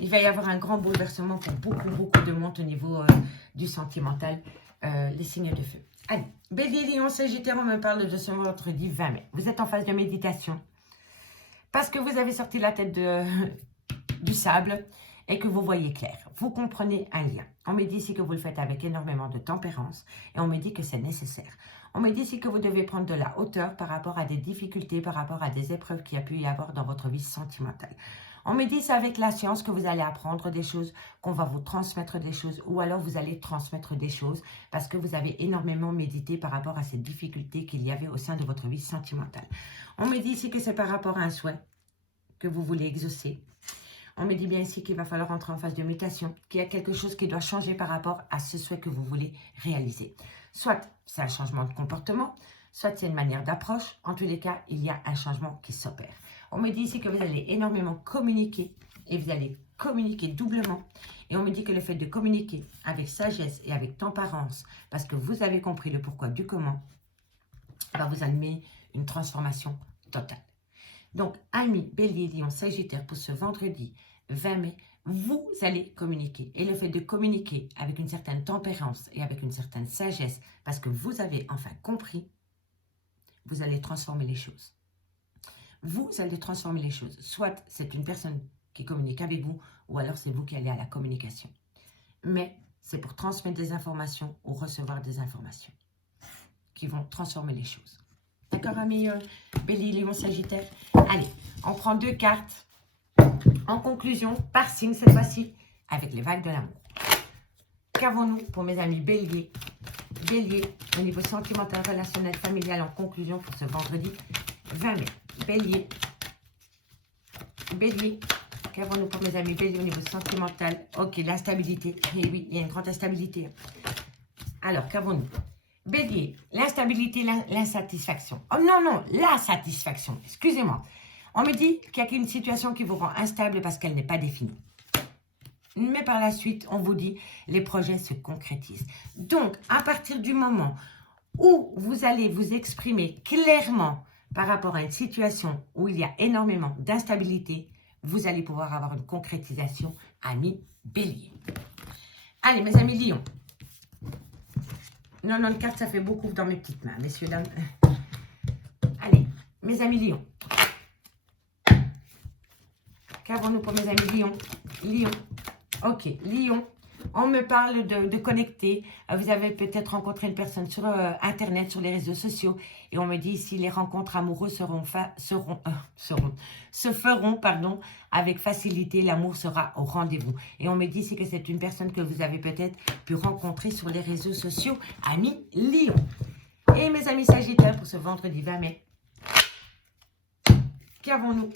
il va y avoir un grand bouleversement pour beaucoup de monde au niveau du sentimental. Les signes de feu. Allez. Bélier, Lion, Sagittaire, on me parle de ce vendredi 20 mai. Vous êtes en phase de méditation. Parce que vous avez sorti la tête du sable et que vous voyez clair. Vous comprenez un lien. On me dit ici que vous le faites avec énormément de tempérance et on me dit que c'est nécessaire. On me dit ici que vous devez prendre de la hauteur par rapport à des difficultés, par rapport à des épreuves qu'il y a pu y avoir dans votre vie sentimentale. On me dit c'est avec la science que vous allez apprendre des choses, qu'on va vous transmettre des choses ou alors vous allez transmettre des choses parce que vous avez énormément médité par rapport à ces difficultés qu'il y avait au sein de votre vie sentimentale. On me dit ici que c'est par rapport à un souhait que vous voulez exaucer. On me dit bien ici qu'il va falloir entrer en phase de mutation, qu'il y a quelque chose qui doit changer par rapport à ce souhait que vous voulez réaliser. Soit c'est un changement de comportement, soit c'est une manière d'approche. En tous les cas, il y a un changement qui s'opère. On me dit ici que vous allez énormément communiquer et vous allez communiquer doublement. Et on me dit que le fait de communiquer avec sagesse et avec tempérance, parce que vous avez compris le pourquoi du comment, va vous amener une transformation totale. Donc, amis, Bélier, Lion, Sagittaire, pour ce vendredi 20 mai, vous allez communiquer. Et le fait de communiquer avec une certaine tempérance et avec une certaine sagesse, parce que vous avez enfin compris, vous allez transformer les choses. Vous allez transformer les choses. Soit c'est une personne qui communique avec vous, ou alors c'est vous qui allez à la communication. Mais c'est pour transmettre des informations ou recevoir des informations qui vont transformer les choses. D'accord, amis Bélier, Lion, Sagittaire. Allez, on prend 2 cartes. En conclusion, par signe cette fois-ci, avec les vagues de l'amour. Qu'avons-nous pour mes amis Bélier? Bélier, au niveau sentimental, relationnel, familial, en conclusion pour ce vendredi 20 mai. Bélier. Bélier. Qu'avons-nous pour mes amis Bélier au niveau sentimental? Ok, l'instabilité. Et oui, il y a une grande instabilité. Alors, qu'avons-nous? Bélier, l'instabilité, l'insatisfaction. Oh non, non, la satisfaction. Excusez-moi. On me dit qu'il y a une situation qui vous rend instable parce qu'elle n'est pas définie. Mais par la suite, on vous dit, les projets se concrétisent. Donc, à partir du moment où vous allez vous exprimer clairement par rapport à une situation où il y a énormément d'instabilité, vous allez pouvoir avoir une concrétisation, amis Bélier. Allez, mes amis Lion. 90 cartes, ça fait beaucoup dans mes petites mains, messieurs, dames. Allez, mes amis Lion. Qu'avons-nous pour mes amis Lion? Lion. Ok, Lion. On me parle de connecter. Vous avez peut-être rencontré une personne sur Internet, sur les réseaux sociaux. Et on me dit ici, les rencontres amoureuses se feront avec facilité. L'amour sera au rendez-vous. Et on me dit ici que c'est une personne que vous avez peut-être pu rencontrer sur les réseaux sociaux. Amis Lion. Et mes amis Sagittaires pour ce vendredi 20 mai. Qu'avons-nous?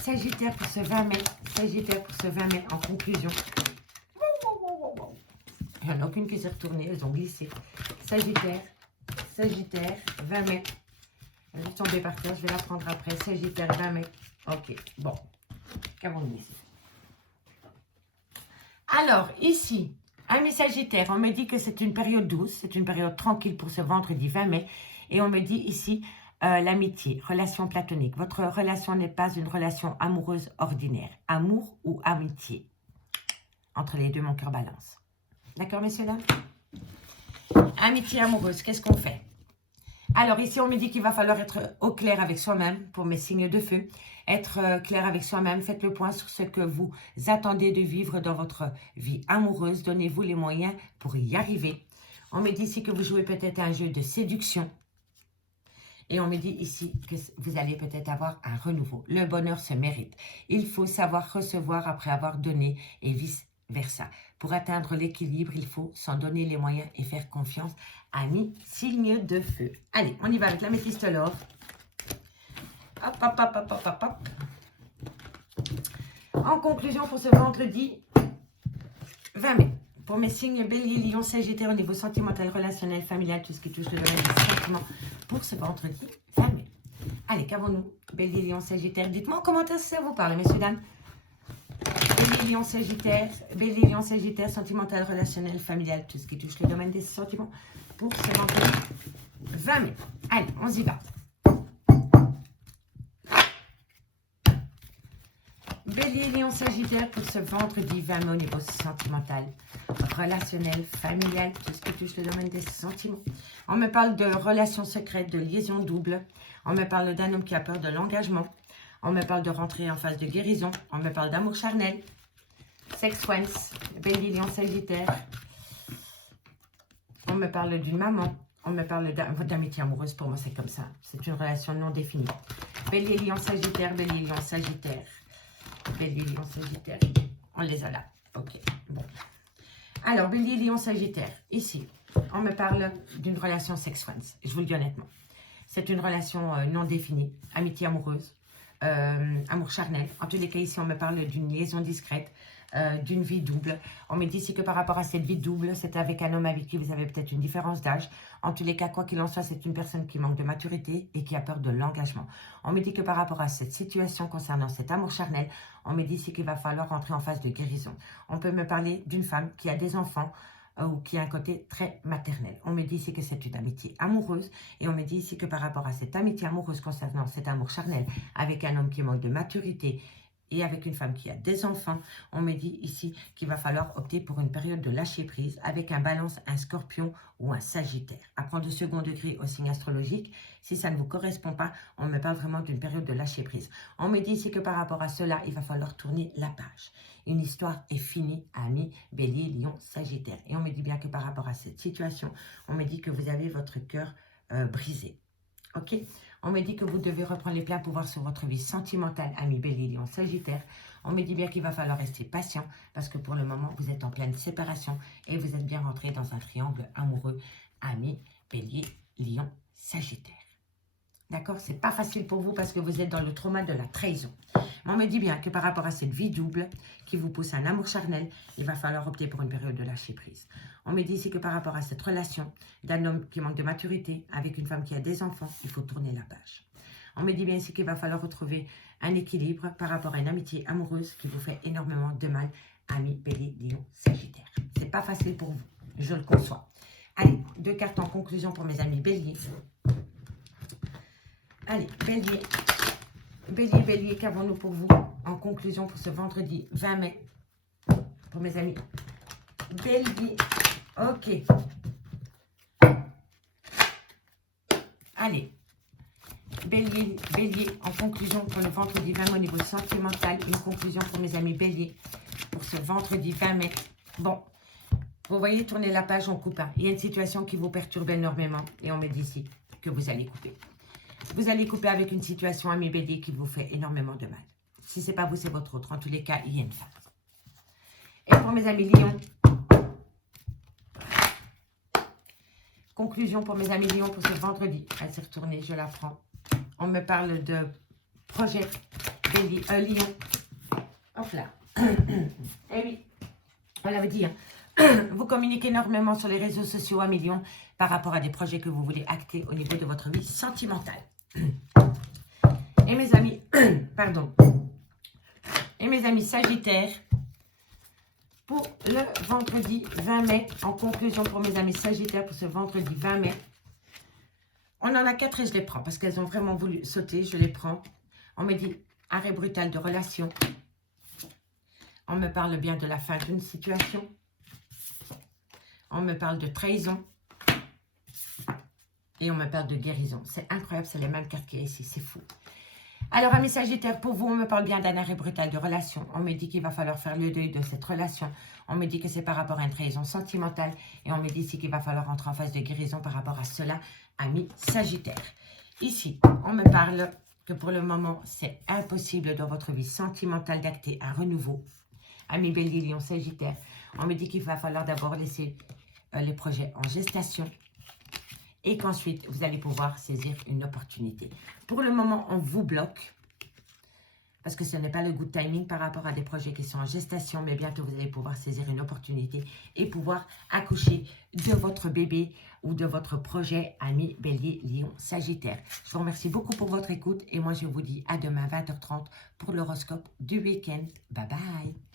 Sagittaire pour ce 20 mai. Sagittaire pour ce 20 mai en conclusion. Il n'y en a aucune qui s'est retournée, elles ont glissé. Sagittaire, Sagittaire, 20 mai. Elle est tombée par terre, je vais la prendre après. Sagittaire, 20 mai. Ok, bon. Qu'avons-nous ici? Alors, ici, amis Sagittaire, on me dit que c'est une période douce, c'est une période tranquille pour ce vendredi 20 mai. Et on me dit ici, l'amitié, relation platonique. Votre relation n'est pas une relation amoureuse ordinaire. Amour ou amitié. Entre les deux, mon cœur balance. D'accord, messieurs, dames? Amitié amoureuse, qu'est-ce qu'on fait? Alors, ici, on me dit qu'il va falloir être au clair avec soi-même pour mes signes de feu. Être clair avec soi-même, faites le point sur ce que vous attendez de vivre dans votre vie amoureuse. Donnez-vous les moyens pour y arriver. On me dit ici que vous jouez peut-être un jeu de séduction. Et on me dit ici que vous allez peut-être avoir un renouveau. Le bonheur se mérite. Il faut savoir recevoir après avoir donné et vice-versa. Pour atteindre l'équilibre, il faut s'en donner les moyens et faire confiance. Amis, signe de feu. Allez, on y va avec l'améthyste l'or. Hop, hop, hop, hop, hop, hop, hop. En conclusion pour ce vendredi 20 mai. Pour mes signes Bélier, Lion, Sagittaire au niveau sentimental, relationnel, familial, tout ce qui touche le domaine des sentiments pour ce vendredi 20 mai. Allez, qu'avons-nous? Bélier, Lion, Sagittaire. Dites-moi en commentaire si ça vous parle, messieurs, dames. Bélier, Lion, Sagittaire, sentimental, relationnel, familial, tout ce qui touche le domaine des sentiments pour ce vendredi 20 mai. Allez, on y va. Bélier, Lion, Sagittaire pour ce vendredi 20 mai au niveau sentimental, relationnel, familial, tout ce qui touche le domaine des sentiments. On me parle de relations secrètes, de liaisons doubles. On me parle d'un homme qui a peur de l'engagement. On me parle de rentrer en phase de guérison. On me parle d'amour charnel. Sex friends, Bélier, Lion, Sagittaire. On me parle d'une maman. On me parle d'amitié amoureuse. Pour moi, c'est comme ça. C'est une relation non définie. Bélier, Lion, Sagittaire, Bélier, Lion, Sagittaire. Bélier, Lion, Sagittaire. On les a là. Ok, bon. Alors, Bélier, Lion, Sagittaire. Ici, on me parle d'une relation sex friends. Je vous le dis honnêtement. C'est une relation non définie. Amitié amoureuse. Amour charnel. En tous les cas, ici, on me parle d'une liaison discrète. D'une vie double. On me dit ici que par rapport à cette vie double, c'est avec un homme avec qui vous avez peut-être une différence d'âge. En tous les cas, quoi qu'il en soit, c'est une personne qui manque de maturité et qui a peur de l'engagement. On me dit que par rapport à cette situation concernant cet amour charnel, on me dit ici qu'il va falloir rentrer en phase de guérison. On peut me parler d'une femme qui a des enfants ou qui a un côté très maternel. On me dit ici que c'est une amitié amoureuse et on me dit ici que par rapport à cette amitié amoureuse concernant cet amour charnel avec un homme qui manque de maturité et avec une femme qui a des enfants, on me dit ici qu'il va falloir opter pour une période de lâcher prise avec un balance, un scorpion ou un sagittaire. À prendre de second degré au signe astrologique, si ça ne vous correspond pas, on me parle vraiment d'une période de lâcher prise. On me dit ici que par rapport à cela, il va falloir tourner la page. Une histoire est finie, amis, Bélier, Lion, Sagittaire. Et on me dit bien que par rapport à cette situation, on me dit que vous avez votre cœur brisé. Ok? On me dit que vous devez reprendre les pleins pouvoirs sur votre vie sentimentale, ami Bélier, Lion, Sagittaire. On me dit bien qu'il va falloir rester patient parce que pour le moment, vous êtes en pleine séparation et vous êtes bien rentré dans un triangle amoureux, ami Bélier, Lion, Sagittaire. D'accord? C'est pas facile pour vous parce que vous êtes dans le trauma de la trahison. On me dit bien que par rapport à cette vie double qui vous pousse à un amour charnel, il va falloir opter pour une période de lâcher prise. On me dit ici que par rapport à cette relation d'un homme qui manque de maturité avec une femme qui a des enfants, il faut tourner la page. On me dit bien ici qu'il va falloir retrouver un équilibre par rapport à une amitié amoureuse qui vous fait énormément de mal, ami Bélier, Lion, Sagittaire. C'est pas facile pour vous, je le conçois. Allez, 2 cartes en conclusion pour mes amis Bélier. Allez, Bélier. Bélier, Bélier, qu'avons-nous pour vous en conclusion pour ce vendredi 20 mai pour mes amis Bélier? Ok. Allez. Bélier, Bélier, en conclusion pour le vendredi 20 mai au niveau sentimental. Une conclusion pour mes amis Bélier pour ce vendredi 20 mai. Bon, vous voyez, tourner la page, on coupe. Il y a une situation qui vous perturbe énormément et on me dit ici que vous allez couper. Vous allez couper avec une situation, ami Bélier, qui vous fait énormément de mal. Si ce n'est pas vous, c'est votre autre. En tous les cas, il y a une fin. Et pour mes amis Lions, conclusion pour mes amis Lions pour ce vendredi. Elle s'est retournée, je la prends. On me parle de projet Bélier, Lion. Hop là. Eh oui, on l'avait dit. Vous communiquez énormément sur les réseaux sociaux, amis Lions, par rapport à des projets que vous voulez acter au niveau de votre vie sentimentale. Et mes amis, pardon, et mes amis Sagittaires, pour le vendredi 20 mai, en conclusion pour mes amis Sagittaires, pour ce vendredi 20 mai, on en a 4 et je les prends, parce qu'elles ont vraiment voulu sauter, je les prends. On me dit arrêt brutal de relation. On me parle bien de la fin d'une situation. On me parle de trahison. Et on me parle de guérison. C'est incroyable, c'est les mêmes cartes qu'il y a ici, c'est fou. Alors, amis Sagittaires, pour vous, on me parle bien d'un arrêt brutal de relation. On me dit qu'il va falloir faire le deuil de cette relation. On me dit que c'est par rapport à une trahison sentimentale. Et on me dit ici qu'il va falloir entrer en phase de guérison par rapport à cela, amis Sagittaires. Ici, on me parle que pour le moment, c'est impossible dans votre vie sentimentale d'acter un renouveau. Amis Bélier, Lion, Sagittaire, on me dit qu'il va falloir d'abord laisser les projets en gestation. Et qu'ensuite, vous allez pouvoir saisir une opportunité. Pour le moment, on vous bloque. Parce que ce n'est pas le good timing par rapport à des projets qui sont en gestation. Mais bientôt, vous allez pouvoir saisir une opportunité et pouvoir accoucher de votre bébé ou de votre projet, ami Bélier, Lion, Sagittaire. Je vous remercie beaucoup pour votre écoute. Et moi, je vous dis à demain 20h30 pour l'horoscope du week-end. Bye bye.